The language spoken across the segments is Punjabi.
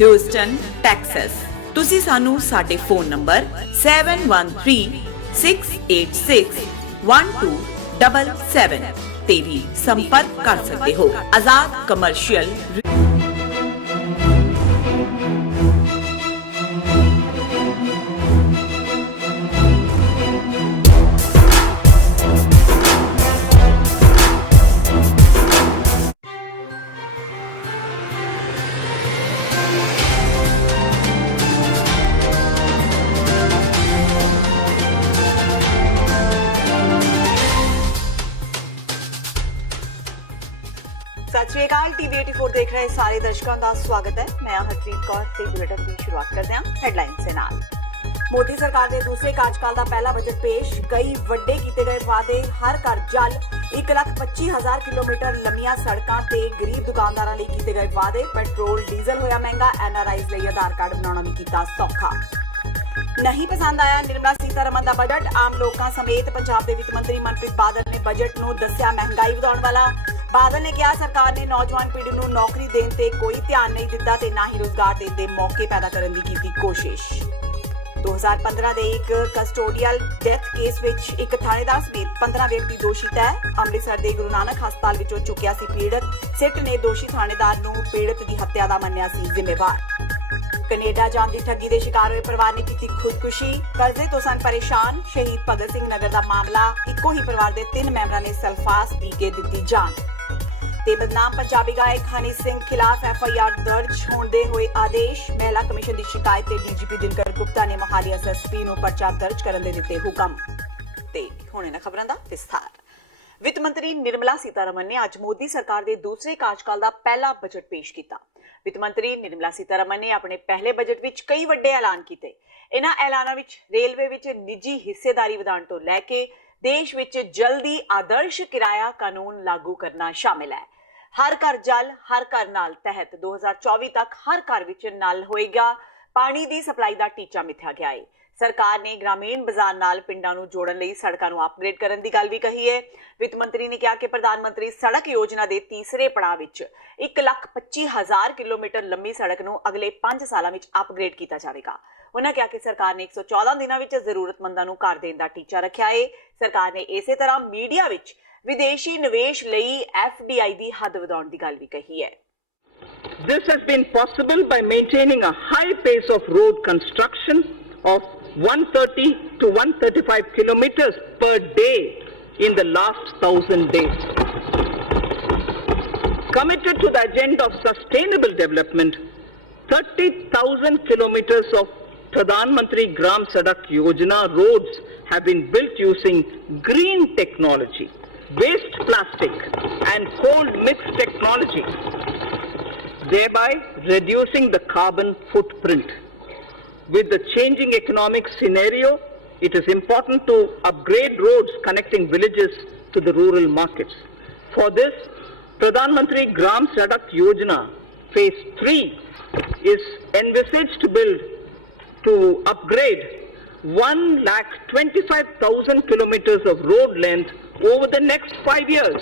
Houston Texas. ਤੁਸੀਂ ਸਾਨੂੰ ਸਾਡੇ ਫੋਨ ਨੰਬਰ 7136861277 ਤੇ ਵੀ ਸੰਪਰਕ ਕਰ ਸਕਦੇ ਹੋ। ਆਜ਼ਾਦ ਕਮਰਸ਼ੀਅਲ। ਸਤਿ ਸ਼੍ਰੀ ਅਕਾਲ। ਟੀਵੀ 84 ਦੇਖ ਰਹੇ ਸਾਰੇ ਦਰਸ਼ਕਾਂ ਦਾ ਸਵਾਗਤ ਹੈ। ਮੈਂ ਹਰਪ੍ਰੀਤ ਕੌਰ ਤੇ ਬੁਲੇਟਿਨ ਦੀ ਸ਼ੁਰੂਆਤ ਕਰਦੇ ਹਾਂ ਹੈਡਲਾਈਨਸ ਦੇ ਨਾਲ। ਮੋਦੀ ਸਰਕਾਰ ਦੇ ਦੂਸਰੇ ਕਾਰਜਕਾਲ ਦਾ ਪਹਿਲਾ ਬਜਟ ਪੇਸ਼। ਕਈ ਵੱਡੇ ਕੀਤੇ ਗਏ ਵਾਅਦੇ, ਹਰ ਘਰ ਜਲ, 1,25,000 ਕਿਲੋਮੀਟਰ ਲੰਮੀਆਂ ਸੜਕਾਂ ਤੇ ਗਰੀਬ ਦੁਕਾਨਦਾਰਾਂ ਲਈ ਕੀਤੇ ਗਏ ਵਾਅਦੇ। ਪੈਟਰੋਲ ਡੀਜ਼ਲ ਹੋਇਆ ਮਹਿੰਗਾ, NRIs ਲਈ ਆਧਾਰ ਕਾਰਡ ਬਣਾਉਣਾ ਵੀ ਕੀਤਾ ਸੌਖਾ। नहीं पसंद आया निर्मला सीतारमन का बजट। आम लोगों समेत पंजाब के वित्त मंत्री मनप्रीत बादल ने बजट नूं दस्सिया महंगाई वधाउण वाला। बादल ने कहा सरकार ने नौजवान पीढ़ी नूं नौकरी देण ते कोई ध्यान नहीं दिता ते ना ही रोजगार देण दे मौके पैदा करन दी कीती कोशिश। 2015 ਦੇ ਇੱਕ ਕਸਟੋਡੀਅਲ ਡੈਥ ਕੇਸ ਵਿੱਚ ਇੱਕ ਥਾਣੇਦਾਰ ਸਮੇਤ 15 ਵਿਅਕਤੀ ਦੋਸ਼ੀ ਤੈਅ। ਅੰਮ੍ਰਿਤਸਰ ਦੇ ਗੁਰੂ ਨਾਨਕ ਹਸਪਤਾਲ ਵਿੱਚੋਂ ਚੁੱਕਿਆ ਸੀ ਪੀੜਤ। ਸਿੱਟ ਨੇ ਦੋਸ਼ੀ ਥਾਣੇਦਾਰ ਨੂੰ ਪੀੜਤ ਦੀ ਹੱਤਿਆ ਦਾ ਮੰਨਿਆ ਸੀ ਜ਼ਿੰਮੇਵਾਰ। ਕੈਨੇਡਾ ਜਾਣ ਦੀ ਠੱਗੀ ਦੇ ਸ਼ਿਕਾਰ ਹੋਏ ਪਰਿਵਾਰ ਨੇ ਕੀਤੀ ਖੁਦਕੁਸ਼ੀ। ਕਰਜ਼ੇ ਤੋਂ ਸਨ ਪਰੇਸ਼ਾਨ। ਸ਼ਹੀਦ ਭਗਤ ਸਿੰਘ ਨਗਰ ਦਾ ਮਾਮਲਾ, ਇੱਕੋ ਹੀ ਪਰਿਵਾਰ ਦੇ 3 ਮੈਂਬਰਾਂ ਨੇ ਸਲਫਾਸ ਪੀ ਕੇ ਦਿੱਤੀ ਜਾਨ। ਤੇ ਬਦਨਾਮ ਪੰਜਾਬੀ ਗਾਇਕ ਹਨੀ ਸਿੰਘ ਖਿਲਾਫ FIR ਦਰਜ ਹੋਣ ਦੇ ਹੋਏ ਆਦੇਸ਼। ਮਹਿਲਾ ਕਮਿਸ਼ਨ ਦੀ ਸ਼ਿਕਾਇਤ ਤੇ DGP ਦਿਨਕਰ ਗੁਪਤਾ ਨੇ ਮੋਹਾਲੀ SSP ਨੂੰ ਪਰਚਾ ਦਰਜ ਕਰਨ ਦੇ ਦਿੱਤੇ ਹੁਕਮ। ਤੇ ਹੁਣ ਇਹਨਾਂ ਖਬਰਾਂ ਦਾ ਵਿਸਥਾਰ। ਵਿੱਤ ਮੰਤਰੀ ਨਿਰਮਲਾ ਸੀਤਾਰਮਨ ਨੇ ਅੱਜ ਮੋਦੀ ਸਰਕਾਰ ਦੇ ਦੂਸਰੇ ਕਾਰਜਕਾਲ ਦਾ ਪਹਿਲਾ ਬਜਟ ਪੇਸ਼ ਕੀਤਾ। ਵਿੱਤ ਮੰਤਰੀ ਨਿਰਮਲਾ ਸੀਤਾਰਮਨ ਨੇ ਆਪਣੇ ਪਹਿਲੇ ਬਜਟ ਵਿੱਚ ਕਈ ਵੱਡੇ ਐਲਾਨ ਕੀਤੇ। ਇਹਨਾਂ ਐਲਾਨਾਂ ਵਿੱਚ ਰੇਲਵੇ ਵਿੱਚ ਨਿੱਜੀ ਹਿੱਸੇਦਾਰੀ ਵਧਾਉਣ ਤੋਂ ਲੈ ਕੇ ਦੇਸ਼ ਵਿੱਚ ਜਲਦੀ ਆਦਰਸ਼ ਕਿਰਾਇਆ ਕਾਨੂੰਨ ਲਾਗੂ ਕਰਨਾ ਸ਼ਾਮਿਲ ਹੈ। ਹਰ ਘਰ ਜਲ, ਹਰ ਘਰ ਨਲ ਤਹਿਤ 2024 ਤੱਕ ਹਰ ਘਰ ਵਿੱਚ ਨਲ ਹੋਏਗਾ। ਪਾਣੀ ਦੀ ਸਪਲਾਈ ਦਾ ਟੀਚਾ ਮਿੱਥਿਆ ਗਿਆ ਹੈ। ਸਰਕਾਰ ਨੇ ਗ੍ਰਾਮੀਣ ਬਾਜ਼ਾਰ ਨਾਲ ਪਿੰਡਾਂ ਨੂੰ ਜੋੜਨ ਲਈ ਸੜਕਾਂ ਨੂੰ ਅਪਗ੍ਰੇਡ ਕਰਨ ਦੀ ਗੱਲ ਵੀ ਕਹੀ ਹੈ। ਵਿੱਤ ਮੰਤਰੀ ਨੇ ਕਿਹਾ ਕਿ ਪ੍ਰਧਾਨ ਮੰਤਰੀ ਸੜਕ ਯੋਜਨਾ ਦੇ ਤੀਸਰੇ ਪੜਾਅ ਵਿੱਚ 1,25,000 ਕਿਲੋਮੀਟਰ ਲੰਮੀ ਸੜਕ ਨੂੰ ਅਗਲੇ 5 ਸਾਲਾਂ ਵਿੱਚ ਅਪਗ੍ਰੇਡ ਕੀਤਾ ਜਾਵੇਗਾ। ਉਹਨਾਂ ਕਿਹਾ ਕਿ ਸਰਕਾਰ ਨੇ 114 ਦਿਨਾਂ ਵਿੱਚ ਜ਼ਰੂਰਤਮੰਦਾਂ ਨੂੰ ਘਰ ਦੇਣ ਦਾ ਟੀਚਾ ਰੱਖਿਆ ਹੈ। ਸਰਕਾਰ ਨੇ ਇਸੇ ਤਰ੍ਹਾਂ ਮੀਡੀਆ ਵਿੱਚ ਵਿਦੇਸ਼ੀ ਨਿਵੇਸ਼ ਲਈ FDI ਦੀ ਹੱਦ ਵਧਾਉਣ ਦੀ ਗੱਲ ਵੀ ਕਹੀ ਹੈ। This has been possible by maintaining a high pace of road construction of 130 to 135 kilometers per day in the last 1,000 days. Committed to the agenda of sustainable development, 30,000 kilometers of Pradhan Mantri Gram Sadak Yojana roads have been built using green technology, waste plastic and cold mix technology, thereby reducing the carbon footprint. With the changing economic scenario, it is important to upgrade roads connecting villages to the rural markets. For this, Pradhan Mantri Gram Sadak Yojana Phase 3 is envisaged to upgrade 1,25,000 kilometers of road length over the next 5 years,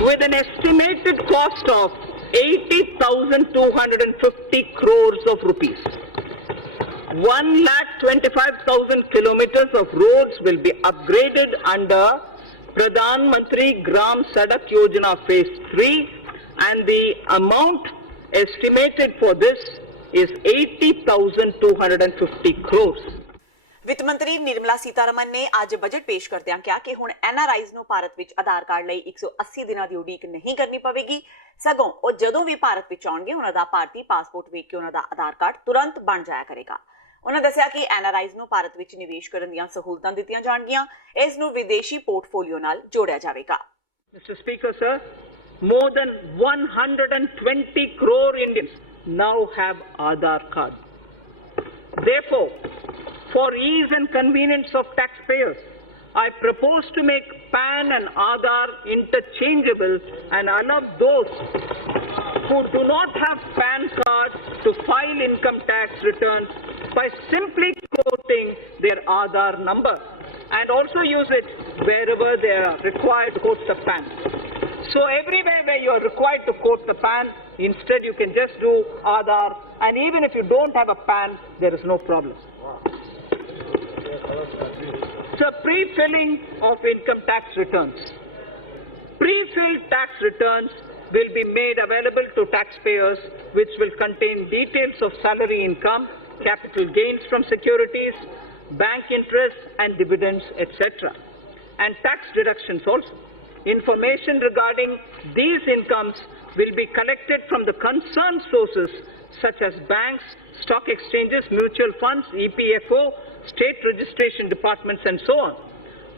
with an estimated cost of 80,250 crores of rupees. 1,25,000 kilometers of roads will be upgraded under Pradhan Mantri Gram Sadak Yojana Phase 3, and the amount estimated for this is 80,250 crores. ਵਿੱਤ ਮੰਤਰੀ ਨਿਰਮਲਾ ਸੀਤਾਰਮਨ ਨੇ ਅੱਜ ਬਜਟ ਪੇਸ਼ ਕਰਦਿਆਂ ਕਿਹਾ ਕਿ ਹੁਣ NRIs ਨੂੰ ਭਾਰਤ ਵਿੱਚ ਆਧਾਰ ਕਾਰਡ ਲਈ 180 ਦਿਨਾਂ ਦੀ ਉਡੀਕ ਨਹੀਂ ਕਰਨੀ ਪਵੇਗੀ, ਸਗੋਂ ਉਹ ਜਦੋਂ ਵੀ ਭਾਰਤ ਵਿੱਚ ਆਉਣਗੇ ਉਹਨਾਂ ਦਾ ਭਾਰਤੀ ਪਾਸਪੋਰਟ ਵੇਖ ਕੇ ਉਹਨਾਂ ਦਾ ਆਧਾਰ ਕਾਰਡ ਤੁਰੰਤ ਬਣ ਜਾਇਆ ਕਰੇਗਾ। ਉਹਨਾਂ ਦੱਸਿਆ ਕਿ NRIs ਨੂੰ ਭਾਰਤ ਵਿੱਚ ਨਿਵੇਸ਼ ਕਰਨ ਦੀਆਂ ਸਹੂਲਤਾਂ ਦਿੱਤੀਆਂ ਜਾਣਗੀਆਂ। ਇਸ ਨੂੰ ਵਿਦੇਸ਼ੀ ਪੋਰਟਫੋਲੀਓ ਨਾਲ ਜੋੜਿਆ ਜਾਵੇਗਾ। Mr. Speaker, sir, more than 120 crore Indians now have Aadhaar card. Therefore, for ease and convenience of taxpayers, I propose to make PAN and Aadhaar interchangeable and allow those who do not have PAN cards to file income tax returns by simply quoting their Aadhaar number, and also use it wherever they are required to host a PAN. So everywhere where you are required to quote the PAN, instead you can just do Aadhaar, and even if you don't have a PAN, there is no problem. So pre-filling of income tax returns. Pre-filled tax returns will be made available to taxpayers, which will contain details of salary income, capital gains from securities, bank interest and dividends, etc. And tax deductions also. Information regarding these incomes will be collected from the concerned sources such as banks, stock exchanges, mutual funds, EPFO, state registration departments and so on.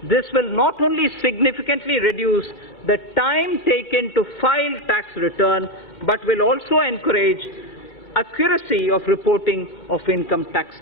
This will not only significantly reduce the time taken to file tax return, but will also encourage accuracy of reporting of income tax.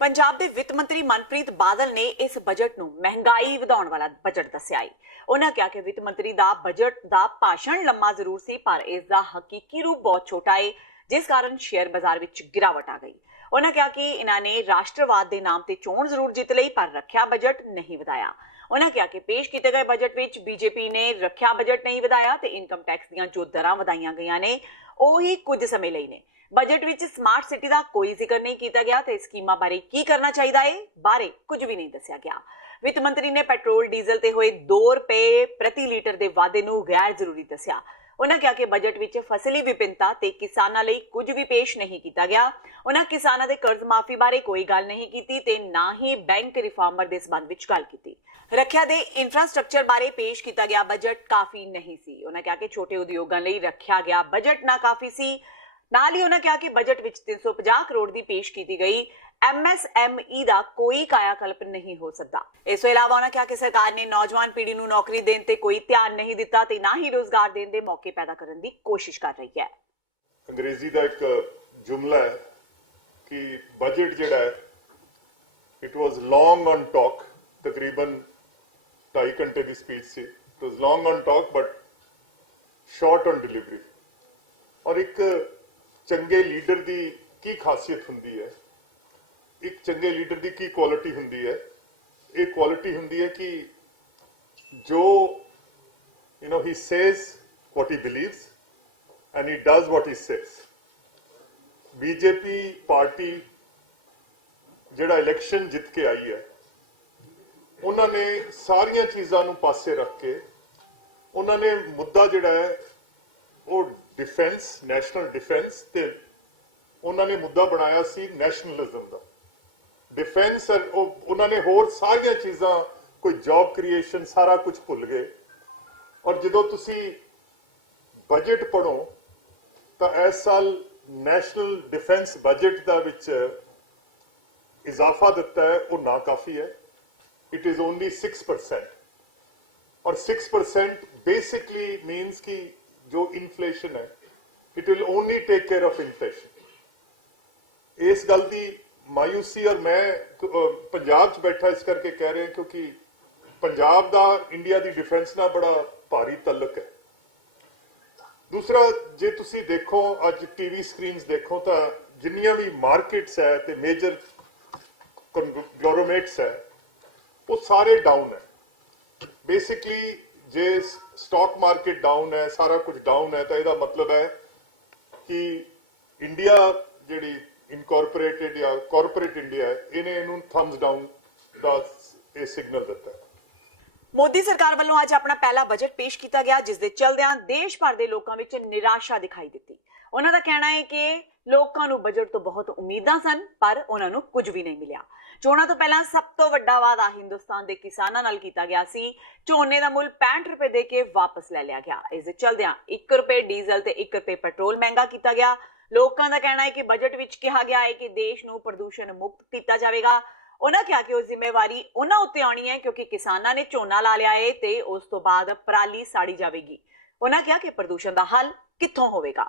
Punjab ਦੇ ਵਿੱਤ ਮੰਤਰੀ ਮਨਪ੍ਰੀਤ ਬਾਦਲ ਨੇ ਇਸ ਬਜਟ ਨੂੰ ਮਹਿੰਗਾਈ ਵਧਾਉਣ ਵਾਲਾ ਬਜਟ ਦੱਸਿਆ ਹੈ। ਉਹਨਾਂ ਕਿਹਾ ਕਿ ਵਿੱਤ ਮੰਤਰੀ ਦਾ ਬਜਟ ਦਾ ਭਾਸ਼ਣ ਲੰਮਾ ਜ਼ਰੂਰ ਸੀ, ਪਰ ਇਸ ਦਾ ਹਕੀਕੀ ਰੂਪ ਬਹੁਤ ਛੋਟਾ ਹੈ, ਜਿਸ ਕਾਰਨ ਸ਼ੇਅਰ ਬਾਜ਼ਾਰ ਵਿੱਚ ਗਿਰਾਵਟ ਆ ਗਈ। ਉਹਨਾਂ ਕਿਹਾ ਕਿ ਇਹਨਾਂ ਨੇ ਰਾਸ਼ਟਰਵਾਦ ਦੇ ਨਾਮ ਤੇ ਚੋਣ ਜ਼ਰੂਰ ਜਿੱਤ ਲਈ, ਪਰ ਰੱਖਿਆ ਬਜਟ ਨਹੀਂ ਵਧਾਇਆ। ਉਹਨਾਂ ਕਿਹਾ ਕਿ ਪੇਸ਼ ਕੀਤੇ ਗਏ ਬਜਟ ਵਿੱਚ ਬੀਜੇਪੀ ਨੇ ਰੱਖਿਆ ਬਜਟ ਨਹੀਂ ਵਧਾਇਆ ਤੇ ਇਨਕਮ ਟੈਕਸ ਦੀਆਂ ਜੋ ਦਰਾਂ ਵਧਾਈਆਂ ਗਈਆਂ ਨੇ ਉਹ ਹੀ ਕੁਝ ਸਮੇਂ ਲਈ ਨੇ। ਬਜਟ ਵਿੱਚ ਸਮਾਰਟ ਸਿਟੀ ਦਾ ਕੋਈ ਜ਼ਿਕਰ ਨਹੀਂ ਕੀਤਾ ਗਿਆ ਤੇ ਸਕੀਮਾਂ ਬਾਰੇ ਕੀ ਕਰਨਾ ਚਾਹੀਦਾ ਹੈ ਬਾਰੇ ਕੁਝ ਵੀ ਨਹੀਂ ਦੱਸਿਆ ਗਿਆ। ਵਿੱਤ ਮੰਤਰੀ ਨੇ ਪੈਟਰੋਲ ਡੀਜ਼ਲ ਤੇ ਹੋਏ 2 ਰੁਪਏ ਪ੍ਰਤੀ ਲੀਟਰ ਦੇ ਵਾਧੇ ਨੂੰ ਗੈਰ ਜ਼ਰੂਰੀ ਦੱਸਿਆ। ਉਹਨਾਂ ਕਿਹਾ ਕਿ ਬਜਟ ਵਿੱਚ ਫਸਲੀ ਵਿਭਿੰਨਤਾ ਤੇ ਕਿਸਾਨਾਂ ਲਈ ਕੁਝ ਵੀ ਪੇਸ਼ ਨਹੀਂ ਕੀਤਾ ਗਿਆ। ਉਹਨਾਂ ਕਿਸਾਨਾਂ ਦੇ ਕਰਜ਼ ਮਾਫੀ ਬਾਰੇ ਕੋਈ ਗੱਲ ਨਹੀਂ ਕੀਤੀ ਤੇ ਨਾ ਹੀ ਬੈਂਕ ਰਿਫਾਰਮਰ ਦੇ ਸੰਬੰਧ ਵਿੱਚ ਗੱਲ ਕੀਤੀ। ਰੱਖਿਆ ਦੇ ਇਨਫਰਾਸਟ੍ਰਕਚਰ ਬਾਰੇ ਪੇਸ਼ ਕੀਤਾ ਗਿਆ ਬਜਟ ਕਾਫੀ ਨਹੀਂ ਸੀ। ਉਹਨਾਂ ਕਿਹਾ ਕਿ ਛੋਟੇ ਉਦਯੋਗਾਂ ਲਈ ਰੱਖਿਆ ਗਿਆ ਬਜਟ ਨਾ ਕਾਫੀ ਸੀ। ਨਾਲ ਹੀ ਉਹਨਾਂ ਕਿਹਾ ਕਿ ਬਜਟ ਵਿੱਚ 350 ਕਰੋੜ ਦੀ ਪੇਸ਼ ਕੀਤੀ ਗਈ MSME ਦਾ ਕੋਈ ਕਾਇਆਕਲਪ ਨਹੀਂ ਹੋ ਸਕਦਾ। ਇਸ ਤੋਂ ਇਲਾਵਾ ਉਹਨਾਂ ਕਿਹਾ ਕਿ ਸਰਕਾਰ ਨੇ ਨੌਜਵਾਨ ਪੀੜ੍ਹੀ ਨੂੰ ਨੌਕਰੀ ਦੇਣ ਤੇ ਕੋਈ ਧਿਆਨ ਨਹੀਂ ਦਿੱਤਾ ਤੇ ਨਾ ਹੀ ਰੋਜ਼ਗਾਰ ਦੇਣ ਦੇ ਮੌਕੇ ਪੈਦਾ ਕਰਨ ਦੀ ਕੋਸ਼ਿਸ਼ ਕਰ ਰਹੀ ਹੈ। ਅੰਗਰੇਜ਼ੀ ਦਾ ਇੱਕ ਜੁਮਲਾ ਹੈ ਕਿ ਬਜਟ ਜਿਹੜਾ ਹੈ it was long on talk, ਤਕਰੀਬਨ 2.5 ਘੰਟੇ ਦੀ speech C. It was long on talk but short on delivery. ਔਰ ਇੱਕ ਚੰਗੇ ਲੀਡਰ ਦੀ ਕੀ ਖਾਸੀਅਤ ਹੁੰਦੀ ਹੈ, ਇੱਕ ਚੰਗੇ ਲੀਡਰ ਦੀ ਕੀ ਕੁਆਲਿਟੀ ਹੁੰਦੀ ਹੈ? ਇਹ ਕੁਆਲਿਟੀ ਹੁੰਦੀ ਹੈ ਕਿ ਜੋ he says what he believes and he does what he says. BJP party ਜਿਹੜਾ ਇਲੈਕਸ਼ਨ ਜਿੱਤ ਕੇ ਆਈ ਹੈ, ਉਹਨਾਂ ਨੇ ਸਾਰੀਆਂ ਚੀਜ਼ਾਂ ਨੂੰ ਪਾਸੇ ਰੱਖ ਕੇ ਉਹਨਾਂ ਨੇ ਮੁੱਦਾ ਜਿਹੜਾ ਹੈ ਉਹ डिफेंस, नैशनल डिफेंस ते उन्होंने मुद्दा बनाया सी नैशनलिज्म का। डिफेंस उन्होंने होर सारिया चीज़ां, कोई जॉब क्रिएशन, सारा कुछ भुल गए। और जो तुसी बजट पढ़ो तो इस साल नैशनल डिफेंस बजट का विच इजाफा दिता है वो ना काफ़ी है। It is only 6%। और 6% बेसिकली मीन्स कि जो इन्फ्लेशन है it will only take care of inflation. इस गल की मायूसी, और मैं पंजाब च बैठा इस करके कह रहे हैं क्योंकि पंजाब का इंडिया की डिफेंस नाल बड़ा भारी तल्लक है। दूसरा, जे तुसी देखो अज टीवी स्क्रीन्स देखो तो जिन्नियां भी मार्केट्स है ते मेजर कंग्लोमेरेट्स है वो सारे डाउन है। बेसिकली जे स्टॉक मार्केट डाउन है, सारा कुछ डाउन है, तो यदा मतलब है कि इंडिया जिहड़ी इनकॉर्पोरेटेड या कॉर्पोरेट इंडिया है, इन्हें इनू थम्स डाउन का ये सिग्नल दिता है। ਮੋਦੀ ਸਰਕਾਰ ਵੱਲੋਂ ਅੱਜ ਆਪਣਾ ਪਹਿਲਾ ਬਜਟ ਪੇਸ਼ ਕੀਤਾ ਗਿਆ, ਜਿਸ ਦੇ ਚਲਦਿਆਂ ਦੇਸ਼ ਭਰ ਦੇ ਲੋਕਾਂ ਵਿੱਚ ਨਿਰਾਸ਼ਾ ਦਿਖਾਈ ਦਿੱਤੀ। ਉਹਨਾਂ ਦਾ ਕਹਿਣਾ ਹੈ ਕਿ ਲੋਕਾਂ ਨੂੰ ਬਜਟ ਤੋਂ ਬਹੁਤ ਉਮੀਦਾਂ ਸਨ, ਪਰ ਉਹਨਾਂ ਨੂੰ ਕੁਝ ਵੀ ਨਹੀਂ ਮਿਲਿਆ। ਚੋਣਾਂ ਤੋਂ ਪਹਿਲਾਂ ਸਭ ਤੋਂ ਵੱਡਾ ਵਾਅਦਾ ਹਿੰਦੁਸਤਾਨ ਦੇ ਕਿਸਾਨਾਂ ਨਾਲ ਕੀਤਾ ਗਿਆ ਸੀ। ਝੋਨੇ ਦਾ ਮੁੱਲ 65 ਰੁਪਏ ਦੇ ਕੇ ਵਾਪਸ ਲੈ ਲਿਆ ਗਿਆ। ਇਸ ਦੇ ਚਲਦਿਆਂ 1 ਰੁਪਏ ਡੀਜ਼ਲ ਤੇ 1 ਰੁਪਏ ਪੈਟਰੋਲ ਮਹਿੰਗਾ ਕੀਤਾ ਗਿਆ। ਲੋਕਾਂ ਦਾ ਕਹਿਣਾ ਹੈ ਕਿ ਬਜਟ ਵਿੱਚ ਕਿਹਾ ਗਿਆ ਹੈ ਕਿ ਦੇਸ਼ ਨੂੰ ਪ੍ਰਦੂਸ਼ਣ ਮੁਕਤ ਕੀਤਾ ਜਾਵੇਗਾ। ਉਹਨਾਂ ਕਿਹਾ ਕਿ ਉਹ ਜ਼ਿੰਮੇਵਾਰੀ ਉਹਨਾਂ ਉੱਤੇ ਆਉਣੀ ਹੈ ਕਿਉਂਕਿ ਕਿਸਾਨਾਂ ਨੇ ਝੋਨਾ ਲਾ ਲਿਆ ਹੈ ਤੇ ਉਸ ਤੋਂ ਬਾਅਦ ਪਰਾਲੀ ਸਾੜੀ ਜਾਵੇਗੀ। ਉਹਨਾਂ ਕਿਹਾ ਕਿ ਪ੍ਰਦੂਸ਼ਣ ਦਾ ਹੱਲ ਕਿੱਥੋਂ ਹੋਵੇਗਾ।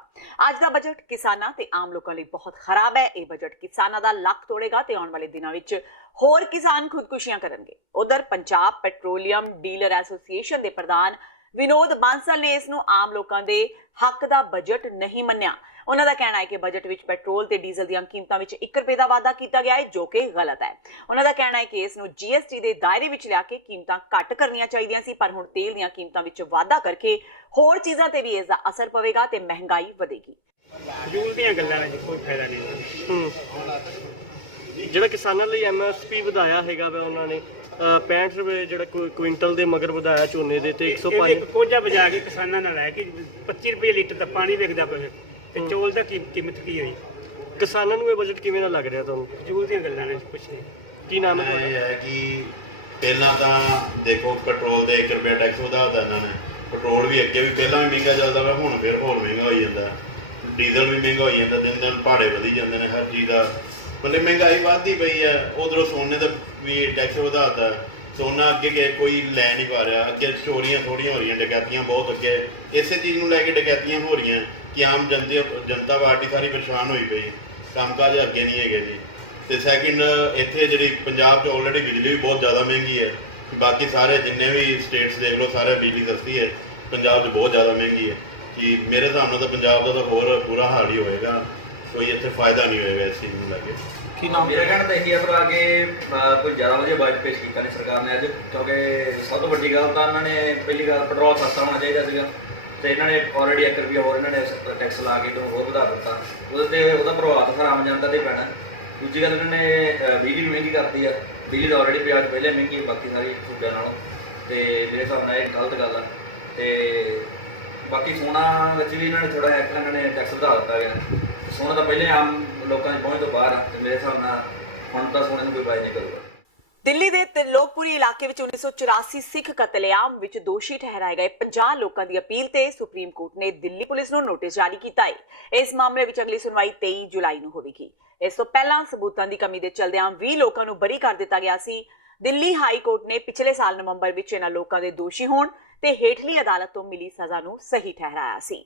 ਅੱਜ ਦਾ ਬਜਟ ਕਿਸਾਨਾਂ ਤੇ ਆਮ ਲੋਕਾਂ ਲਈ ਬਹੁਤ ਖਰਾਬ ਹੈ। ਇਹ ਬਜਟ ਕਿਸਾਨਾਂ ਦਾ ਲੱਕ ਤੋੜੇਗਾ ਤੇ ਆਉਣ ਵਾਲੇ ਦਿਨਾਂ ਵਿੱਚ ਹੋਰ ਕਿਸਾਨ ਖੁਦਕੁਸ਼ੀਆਂ ਕਰਨਗੇ। ਉਧਰ ਪੰਜਾਬ ਪੈਟਰੋਲੀਅਮ ਡੀਲਰ ਐਸੋਸੀਏਸ਼ਨ ਦੇ ਪ੍ਰਧਾਨ ਵਿਨੋਦ ਬਾਂਸਲ ਨੇ ਇਸ ਨੂੰ ਆਮ ਲੋਕਾਂ ਦੇ ਹੱਕ ਦਾ ਬਜਟ ਨਹੀਂ ਮੰਨਿਆ। ਉਹਨਾਂ ਦਾ ਕਹਿਣਾ ਹੈ ਕਿ ਬਜਟ ਵਿੱਚ ਪੈਟਰੋਲ ਤੇ ਡੀਜ਼ਲ ਦੀਆਂ ਕੀਮਤਾਂ ਵਿੱਚ 1 ਰੁਪਏ ਦਾ ਵਾਧਾ ਕੀਤਾ ਗਿਆ ਹੈ, ਜੋ ਕਿ ਗਲਤ ਹੈ। ਉਹਨਾਂ ਦਾ ਕਹਿਣਾ ਹੈ ਕਿ ਇਸ ਨੂੰ GST ਦੇ ਦਾਇਰੇ ਵਿੱਚ ਲਿਆ ਕੇ ਕੀਮਤਾਂ ਘੱਟ ਕਰਨੀਆਂ ਚਾਹੀਦੀਆਂ ਸੀ, ਪਰ ਹੁਣ ਤੇਲ ਦੀਆਂ ਕੀਮਤਾਂ ਵਿੱਚ ਵਾਧਾ ਕਰਕੇ ਹੋਰ ਚੀਜ਼ਾਂ ਤੇ ਵੀ ਇਸ ਦਾ ਅਸਰ ਪਵੇਗਾ ਤੇ ਮਹਿੰਗਾਈ ਵਧੇਗੀ। ਫਜ਼ੂਲ ਦੀਆਂ ਗੱਲਾਂ ਵਿੱਚ ਕੋਈ ਫਾਇਦਾ ਨਹੀਂ। ਜਿਹੜਾ ਕਿਸਾਨਾਂ ਲਈ MSP ਵਧਾਇਆ ਹੈਗਾ ਵਾ ਉਹਨਾਂ ਨੇ 65 ਰੁਪਏ ਜਿਹੜਾ ਕੁਇੰਟਲ ਦੇ ਮਗਰ ਵਧਾਇਆ ਝੋਨੇ ਦੇ ਤੇ 105 ਕੋਝਾ ਵਜਾ ਕੇ ਕਿਸਾਨਾਂ ਨਾਲ ਹੈ ਕਿ 25 ਰੁਪਏ ਲੀਟਰ ਦਾ ਪਾਣੀ ਵਿਕਦਾ ਪਿਆ ਤੇ ਚੌਲ ਦਾ ਕੀਮਤ ਕੀ ਹੋਈ। ਕਿਸਾਨਾਂ ਨੂੰ ਇਹ ਬਜਟ ਕਿਵੇਂ ਦਾ ਲੱਗ ਰਿਹਾ ਤੁਹਾਨੂੰ? ਫਜ਼ੂਲ ਦੀਆਂ ਗੱਲਾਂ ਨੇ ਕੁਛ ਨਹੀਂ। ਕੀ ਨਾਮ ਹੈ ਇਹ ਤੁਹਾਡਾ? ਹੈ ਕਿ ਪਹਿਲਾਂ ਤਾਂ ਦੇਖੋ ਪੈਟਰੋਲ ਦੇ 1 ਰੁਪਏ ਟੈਕਸ ਵਧਾਤਾ ਇਹਨਾਂ ਨੇ। ਪੈਟਰੋਲ ਵੀ ਅੱਗੇ ਵੀ ਪਹਿਲਾਂ ਵੀ ਮਹਿੰਗਾ ਚੱਲਦਾ ਵਾ, ਹੁਣ ਫਿਰ ਹੋਰ ਮਹਿੰਗਾ ਹੋਈ ਜਾਂਦਾ। ਡੀਜ਼ਲ ਵੀ ਮਹਿੰਗਾ ਹੋਈ ਜਾਂਦਾ, ਦਿਨ ਦਿਨ ਭਾੜੇ ਵਧੀ ਜਾਂਦੇ ਨੇ ਹਰ ਚੀਜ਼ ਦਾ। ਮਤਲਬ ਮਹਿੰਗਾਈ ਵੱਧਦੀ ਪਈ ਹੈ। ਉਧਰੋਂ ਸੋਨੇ ਦਾ ਵੀ ਟੈਕਸ ਵਧਾਤਾ। ਸੋਨਾ ਅੱਗੇ ਕੋਈ ਲੈ ਨਹੀਂ ਪਾ ਰਿਹਾ। ਅੱਗੇ ਚੋਰੀਆਂ ਥੋੜ੍ਹੀਆਂ ਹੋ ਰਹੀਆਂ, ਡਕੈਤੀਆਂ ਬਹੁਤ ਅੱਗੇ। ਇਸੇ ਚੀਜ਼ ਨੂੰ ਲੈ ਕੇ ਡਕੈਤੀਆਂ ਹੋ ਰਹੀਆਂ ਕਿ ਆਮ ਜਨਤਾ ਪਾਰਟੀ ਸਾਰੀ ਪਰੇਸ਼ਾਨ ਹੋਈ ਪਈ। ਕੰਮਕਾਜ ਅੱਗੇ ਨਹੀਂ ਹੈਗੇ ਜੀ। ਤੇ ਸੈਕਿੰਡ, ਇੱਥੇ ਜਿਹੜੀ ਪੰਜਾਬ 'ਚ ਆਲਰੇਡੀ ਬਿਜਲੀ ਵੀ ਬਹੁਤ ਜ਼ਿਆਦਾ ਮਹਿੰਗੀ ਹੈ। ਬਾਕੀ ਸਾਰੇ ਜਿੰਨੇ ਵੀ ਸਟੇਟਸ ਦੇਖ ਲਓ, ਸਾਰੇ ਬਿਜਲੀ ਸਸਤੀ ਹੈ। ਪੰਜਾਬ 'ਚ ਬਹੁਤ ਜ਼ਿਆਦਾ ਮਹਿੰਗੀ ਹੈ ਕਿ ਮੇਰੇ ਹਿਸਾਬ ਨਾਲ ਤਾਂ ਪੰਜਾਬ ਦਾ ਤਾਂ ਹੋਰ ਬੁਰਾ ਹਾਲ ਹੀ ਹੋਏਗਾ। ਕੋਈ ਇੱਥੇ ਫਾਇਦਾ ਨਹੀਂ ਹੋਏਗਾ ਇਸ ਚੀਜ਼ ਨੂੰ ਲੈ ਕੇ। ਮੇਰਾ ਕਹਿਣਾ ਤਾਂ ਇਹੀ ਹੈ ਭਰਾ ਕਿ ਕੋਈ ਜ਼ਿਆਦਾ ਵਧੀਆ ਬਜਟ ਪੇਸ਼ ਕੀਤਾ ਨਹੀਂ ਸਰਕਾਰ ਨੇ ਅੱਜ, ਕਿਉਂਕਿ ਸਭ ਤੋਂ ਵੱਡੀ ਗੱਲ ਤਾਂ ਇਹਨਾਂ ਨੇ ਪਹਿਲੀ ਗੱਲ ਪੈਟਰੋਲ ਸਸਤਾ ਹੋਣਾ ਚਾਹੀਦਾ ਸੀਗਾ ਤੇ ਇਹਨਾਂ ਨੇ ਆਲਰੇਡੀ 1 ਰੁਪਇਆ ਹੋਰ ਇਹਨਾਂ ਨੇ ਟੈਕਸ ਲਾ ਕੇ ਤੋਂ ਹੋਰ ਵਧਾ ਦਿੱਤਾ। ਉਹਦੇ 'ਤੇ ਉਹਦਾ ਪ੍ਰਭਾਵ ਤਾਂ ਸਾਰਾ ਆਮ ਜਨਤਾ 'ਤੇ ਪੈਣਾ। ਦੂਜੀ ਗੱਲ ਇਹਨਾਂ ਨੇ ਬਿਜਲੀ ਵੀ ਮਹਿੰਗੀ ਕਰਤੀ ਆ। ਬਿਜਲੀ ਤਾਂ ਆਲਰੇਡੀ ਪੰਜਾਬ 'ਚ ਪਹਿਲੇ ਮਹਿੰਗੀ ਹੈ ਬਾਕੀ ਸਾਰੀ ਸੂਬਿਆਂ ਨਾਲੋਂ, ਤੇ ਮੇਰੇ ਹਿਸਾਬ ਨਾਲ ਇਹ ਗਲਤ ਗੱਲ ਆ। ਤੇ ਬਾਕੀ ਸੋਨਾ ਵਿੱਚ ਵੀ ਇਹਨਾਂ ਨੇ ਥੋੜ੍ਹਾ ਜਿਹਾ ਇਹਨਾਂ ਨੇ ਟੈਕਸ ਵਧਾ ਦਿੱਤਾ ਗਿਆ। ਸੋਨਾ ਤਾਂ ਪਹਿਲੇ ਆਮ ਲੋਕਾਂ ਦੀ ਪਹੁੰਚ ਤੋਂ ਬਾਹਰ ਆ ਤੇ ਮੇਰੇ ਹਿਸਾਬ ਨਾਲ ਹੁਣ ਤਾਂ ਸੋਨੇ ਨੂੰ ਕੋਈ ਬਾਈ ਨਹੀਂ ਕਰੂਗਾ। ਦਿੱਲੀ ਦੇ ਤਿਰਲੋਕਪੁਰੀ ਇਲਾਕੇ ਵਿੱਚ 1984 ਸਿੱਖ ਕਤਲੇਆਮ ਵਿੱਚ ਦੋਸ਼ੀ ਠਹਿਰਾਏ ਗਏ 50 ਲੋਕਾਂ ਦੀ ਅਪੀਲ ਤੇ ਸੁਪਰੀਮ ਕੋਰਟ ਨੇ ਦਿੱਲੀ ਪੁਲਿਸ ਨੂੰ ਨੋਟਿਸ ਜਾਰੀ ਕੀਤਾ ਹੈ। ਇਸ ਮਾਮਲੇ ਵਿੱਚ ਅਗਲੀ ਸੁਣਵਾਈ 23 ਜੁਲਾਈ ਨੂੰ ਹੋਵੇਗੀ। ਇਸ ਤੋਂ ਪਹਿਲਾਂ ਸਬੂਤਾਂ ਦੀ ਕਮੀ ਦੇ ਚਲਦਿਆਂ 20 ਲੋਕਾਂ ਨੂੰ ਬਰੀ ਕਰ ਦਿੱਤਾ ਗਿਆ ਸੀ। ਦਿੱਲੀ ਹਾਈ ਕੋਰਟ ਨੇ ਪਿਛਲੇ ਸਾਲ ਨਵੰਬਰ ਵਿੱਚ ਇਹਨਾਂ ਲੋਕਾਂ ਦੇ ਦੋਸ਼ੀ ਹੋਣ ਤੇ ਹੇਠਲੀ ਅਦਾਲਤ ਤੋਂ ਮਿਲੀ ਸਜ਼ਾ ਨੂੰ ਸਹੀ ਠਹਿਰਾਇਆ ਸੀ।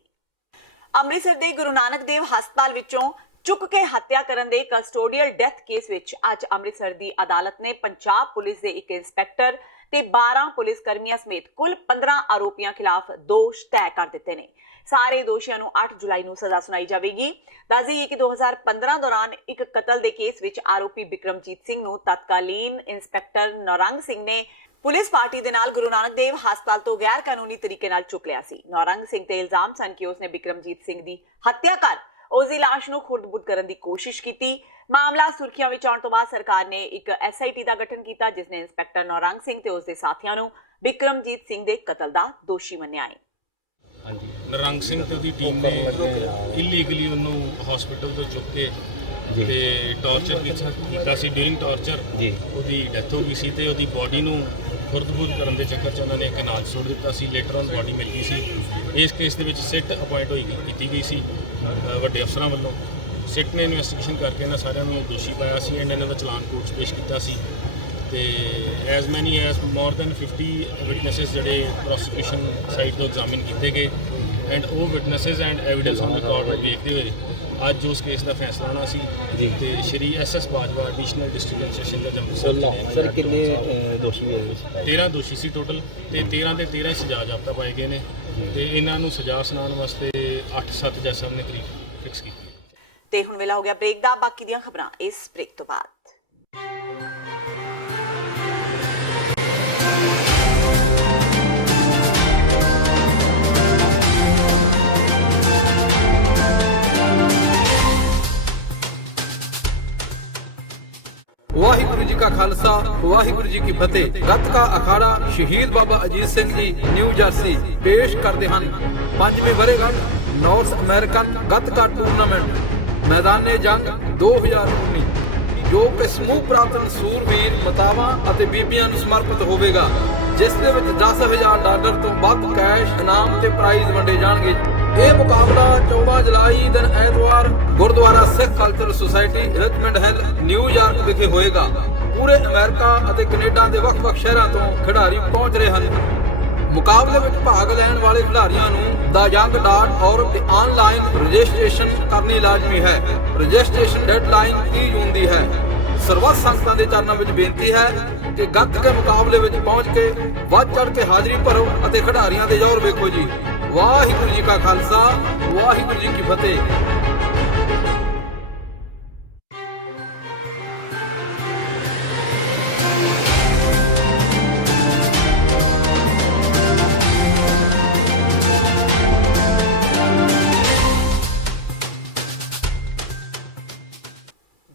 ਅੰਮ੍ਰਿਤਸਰ ਦੇ ਗੁਰੂ ਨਾਨਕ ਦੇਵ ਹਸਪਤਾਲ ਵਿੱਚੋਂ ਚੁੱਕ ਕੇ ਹੱਤਿਆ ਕਰਨ ਦੇ ਕਸਟੋਡੀਅਲ ਡੈਥ ਕੇਸ ਵਿੱਚ ਅੱਜ ਅੰਮ੍ਰਿਤਸਰ ਦੀ ਅਦਾਲਤ ਨੇ ਪੰਜਾਬ ਪੁਲਿਸ ਦੇ ਇੱਕ ਇੰਸਪੈਕਟਰ ਤੇ 12 ਪੁਲਿਸ ਕਰਮੀਆਂ ਸਮੇਤ ਕੁੱਲ 15 ਆਰੋਪੀਆਂ ਖਿਲਾਫ ਦੋਸ਼ ਤੈਅ ਕਰ ਦਿੱਤੇ ਨੇ। ਸਾਰੇ ਦੋਸ਼ੀਆਂ ਨੂੰ 8 ਜੁਲਾਈ ਨੂੰ ਸਜ਼ਾ ਸੁਣਾਈ ਜਾਵੇਗੀ। ਦੱਸ ਦਈਏ ਕਿ 2015 ਦੌਰਾਨ ਇੱਕ ਕਤਲ ਦੇ ਕੇਸ ਵਿੱਚ ਆਰੋਪੀ ਬਿਕਰਮਜੀਤ ਸਿੰਘ ਨੂੰ ਤਤਕਾਲੀਨ ਇੰਸਪੈਕਟਰ ਨੌਰੰਗ ਸਿੰਘ ਨੇ ਪੁਲਿਸ ਪਾਰਟੀ ਦੇ ਨਾਲ ਗੁਰੂ ਨਾਨਕ ਦੇਵ ਹਸਪਤਾਲ ਤੋਂ ਗੈਰ ਕਾਨੂੰਨੀ ਤਰੀਕੇ ਨਾਲ ਚੁੱਕ ਲਿਆ ਸੀ। ਨੌਰੰਗ ਸਿੰਘ ਤੇ ਇਲਜ਼ਾਮ ਸਨ ਕਿ ਉਸਨੇ ਬਿਕਰਮਜੀਤ ਸਿੰਘ ਦੀ ਹੱਤਿਆ ਕਰ ਉਸ ਦੀ ਲਾਸ਼ ਨੂੰ ਖੁਰਦ-ਬੁਰਦ ਕਰਨ ਦੀ ਕੋਸ਼ਿਸ਼ ਕੀਤੀ। ਮਾਮਲਾ ਸੁਰਖੀਆਂ ਵਿੱਚ ਆਉਣ ਤੋਂ ਬਾਅਦ ਸਰਕਾਰ ਨੇ ਇੱਕ SIT ਦਾ ਗਠਨ ਕੀਤਾ, ਜਿਸ ਨੇ ਇੰਸਪੈਕਟਰ ਨੌਰੰਗ ਸਿੰਘ ਤੇ ਉਸ ਦੇ ਸਾਥੀਆਂ ਨੂੰ ਬਿਕਰਮਜੀਤ ਸਿੰਘ ਦੇ ਕਤਲ ਦਾ ਦੋਸ਼ੀ ਮੰਨਿਆ ਹੈ। ਨਰੰਗ ਸਿੰਘ ਤੇ ਉਹਦੀ ਟੀਮ ਨੇ ਇਲੀਗਲੀ ਉਹਨੂੰ ਹਸਪੀਟਲ ਤੋਂ ਚੁੱਕ ਕੇ ਤੇ ਟਾਰਚਰ ਕੀਤਾ ਸੀ। ਡਿਊਰਿੰਗ ਟਾਰਚਰ ਉਹਦੀ ਡੈਥ ਹੋ ਗਈ ਸੀ ਤੇ ਉਹਦੀ ਬੋਡੀ ਨੂੰ ਖੁਰਦ-ਬੁਰਦ ਕਰਨ ਦੇ ਚੱਕਰ 'ਚ ਉਹਨਾਂ ਨੇ ਇੱਕ ਨਾਲ ਸੁੱਟ ਦਿੱਤਾ ਸੀ। ਲੇਟਰ ਔਨ ਬੋਡੀ ਮਿਲ ਗਈ ਸੀ। ਇਸ ਕੇਸ ਦੇ ਵਿੱਚ ਸਿੱਟ ਅਪਾਇੰਟ ਕੀਤੀ ਗਈ ਸੀ ਵੱਡੇ ਅਫਸਰਾਂ ਵੱਲੋਂ। ਸਿੱਟ ਨੇ ਇਨਵੈਸਟੀਗੇਸ਼ਨ ਕਰਕੇ ਇਹਨਾਂ ਸਾਰਿਆਂ ਨੂੰ ਦੋਸ਼ੀ ਪਾਇਆ ਸੀ ਐਂਡ ਇਹਨਾਂ ਦਾ ਚਲਾਨ ਕੋਰਟ 'ਚ ਪੇਸ਼ ਕੀਤਾ ਸੀ। ਤੇ ਐਜ਼ ਮੈਨੀ ਐਜ਼ ਮੋਰ ਦੈਨ 50 ਵਿਟਨੈਸਿਸ ਜਿਹੜੇ ਪ੍ਰੋਸੀਕਿਊਸ਼ਨ ਸਾਈਡ ਤੋਂ ਐਗਜ਼ਾਮਿਨ ਕੀਤੇ ਗਏ ਐਂਡ ਉਹ ਵਿਟਨੈਸਿਸ ਐਂਡ ਐਵੀਡੈਂਸ ਔਨ ਰਿਕਾਰਡ ਨੂੰ ਵੇਖਦੇ ਹੋਏ ਅੱਜ ਉਸ ਕੇਸ ਦਾ ਫੈਸਲਾ ਹੋਣਾ ਸੀ ਤੇ Shri SS Bajwa additional district session ਦਾ ਜੱਜ ਸਰ ਕਿੰਨੇ ਦੋਸ਼ੀ ਹੋਏ? 13 ਦੋਸ਼ੀ ਸੀ ਟੋਟਲ ਤੇ 13 ਦੇ 13 ਸਜ਼ਾ ਜ਼ਾਬਤਾ ਪਾਏ ਗਏ ਨੇ ਤੇ ਇਹਨਾਂ ਨੂੰ ਸਜ਼ਾ ਸੁਣਾਉਣ ਵਾਸਤੇ 8-7 ਜੱਜ ਸਾਹਿਬ ਨੇ ਤਰੀਕ ਫਿਕਸ ਕੀਤੀ। ਤੇ ਹੁਣ ਵੇਲਾ ਹੋ ਗਿਆ ਬ੍ਰੇਕ ਦਾ। ਬਾਕੀ ਦੀਆਂ ਖਬਰਾਂ ਇਸ ਬ੍ਰੇਕ ਤੋਂ ਬਾਅਦ। ਵਾਹਿਗੁਰੂ ਜੀ ਕਾ ਖਾਲਸਾ ਵਾਹਿਗੁਰੂ ਜੀ ਕੀ ਫਤਿਹ। ਗੱਤਕਾ ਅਖਾੜਾ ਸ਼ਹੀਦ ਬਾਬਾ ਅਜੀਤ ਸਿੰਘ ਜੀ ਨਿਊ ਜਰਸੀ ਪੇਸ਼ ਕਰਦੇ ਹਨ 5ਵੀਂ ਵਰ੍ਹੇਗੰਢ ਨਾਰਥ ਅਮਰੀਕਨ ਗੱਤਕਾ ਟੂਰਨਾਮੈਂਟ ਮੈਦਾਨੇ ਜੰਗ 2019 ਜੋ ਕਿ ਸਮੂਹ ਪ੍ਰਾਪਤਨ ਸੂਰਵੀਰ ਮਾਤਾਵਾਂ ਅਤੇ ਬੀਬੀਆਂ ਨੂੰ ਸਮਰਪਿਤ ਹੋਵੇਗਾ, ਜਿਸ ਦੇ ਵਿੱਚ $10,000 ਤੋਂ ਵੱਧ ਕੈਸ਼ ਇਨਾਮ ਤੇ ਪ੍ਰਾਈਜ਼ ਵੰਡੇ ਜਾਣਗੇ। ਇਹ ਮੁਕਾਬਲਾ 14 ਜੁਲਾਈ ਦਿਨ ਐਤਵਾਰ Gurdwara Sikh cultural society Richmond Hill New York ਵਿਖੇ ਹੋਏਗਾ। ਪੂਰੇ ਅਮਰੀਕਾ ਅਤੇ ਕੈਨੇਡਾ ਦੇ ਵੱਖ-ਵੱਖ ਸ਼ਹਿਰਾਂ ਤੋਂ ਖਿਡਾਰੀ ਪਹੁੰਚ ਰਹੇ ਹਨ। ਮੁਕਾਬਲੇ ਵਿੱਚ ਭਾਗ ਲੈਣ ਵਾਲੇ ਖਿਡਾਰੀਆਂ ਨੂੰ theyoung.org ਤੇ ਆਨਲਾਈਨ ਰਜਿਸਟ੍ਰੇਸ਼ਨ ਕਰਨੀ ਲਾਜ਼ਮੀ ਹੈ। ਰਜਿਸਟ੍ਰੇਸ਼ਨ ਡੈਡਲਾਈਨ 30 ਜੂਨ ਦੀ ਹੈ। ਸਰਬੱਤ ਸੰਗਤਾਂ ਦੇ ਚਰਨਾਂ ਵਿੱਚ ਬੇਨਤੀ ਹੈ ਕਿ ਗੱਤਕੇ ਮੁਕਾਬਲੇ ਵਿੱਚ ਪਹੁੰਚ ਕੇ ਵੱਧ ਚੜ੍ਹ ਕੇ ਹਾਜ਼ਰੀ ਭਰੋ ਅਤੇ ਖਿਡਾਰੀਆਂ ਦੇ ਜ਼ੋਰ ਵੇਖੋ ਜੀ। ਵਾਹਿਗੁਰੂ ਜੀ ਕਾ ਖਾਲਸਾ, ਵਾਹਿਗੁਰੂ ਜੀ ਕੀ ਫਤਿਹ।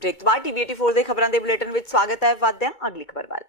ਬ੍ਰੇਕ ਤੋਂ ਬਾਅਦ ਟੀਵੀ 84 ਦੇ ਖਬਰਾਂ ਦੇ ਬੁਲੇਟਿਨ ਵਿੱਚ ਸਵਾਗਤ ਹੈ। ਵਧਦੇ ਹਾਂ ਅਗਲੀ ਖਬਰ ਵੱਲ।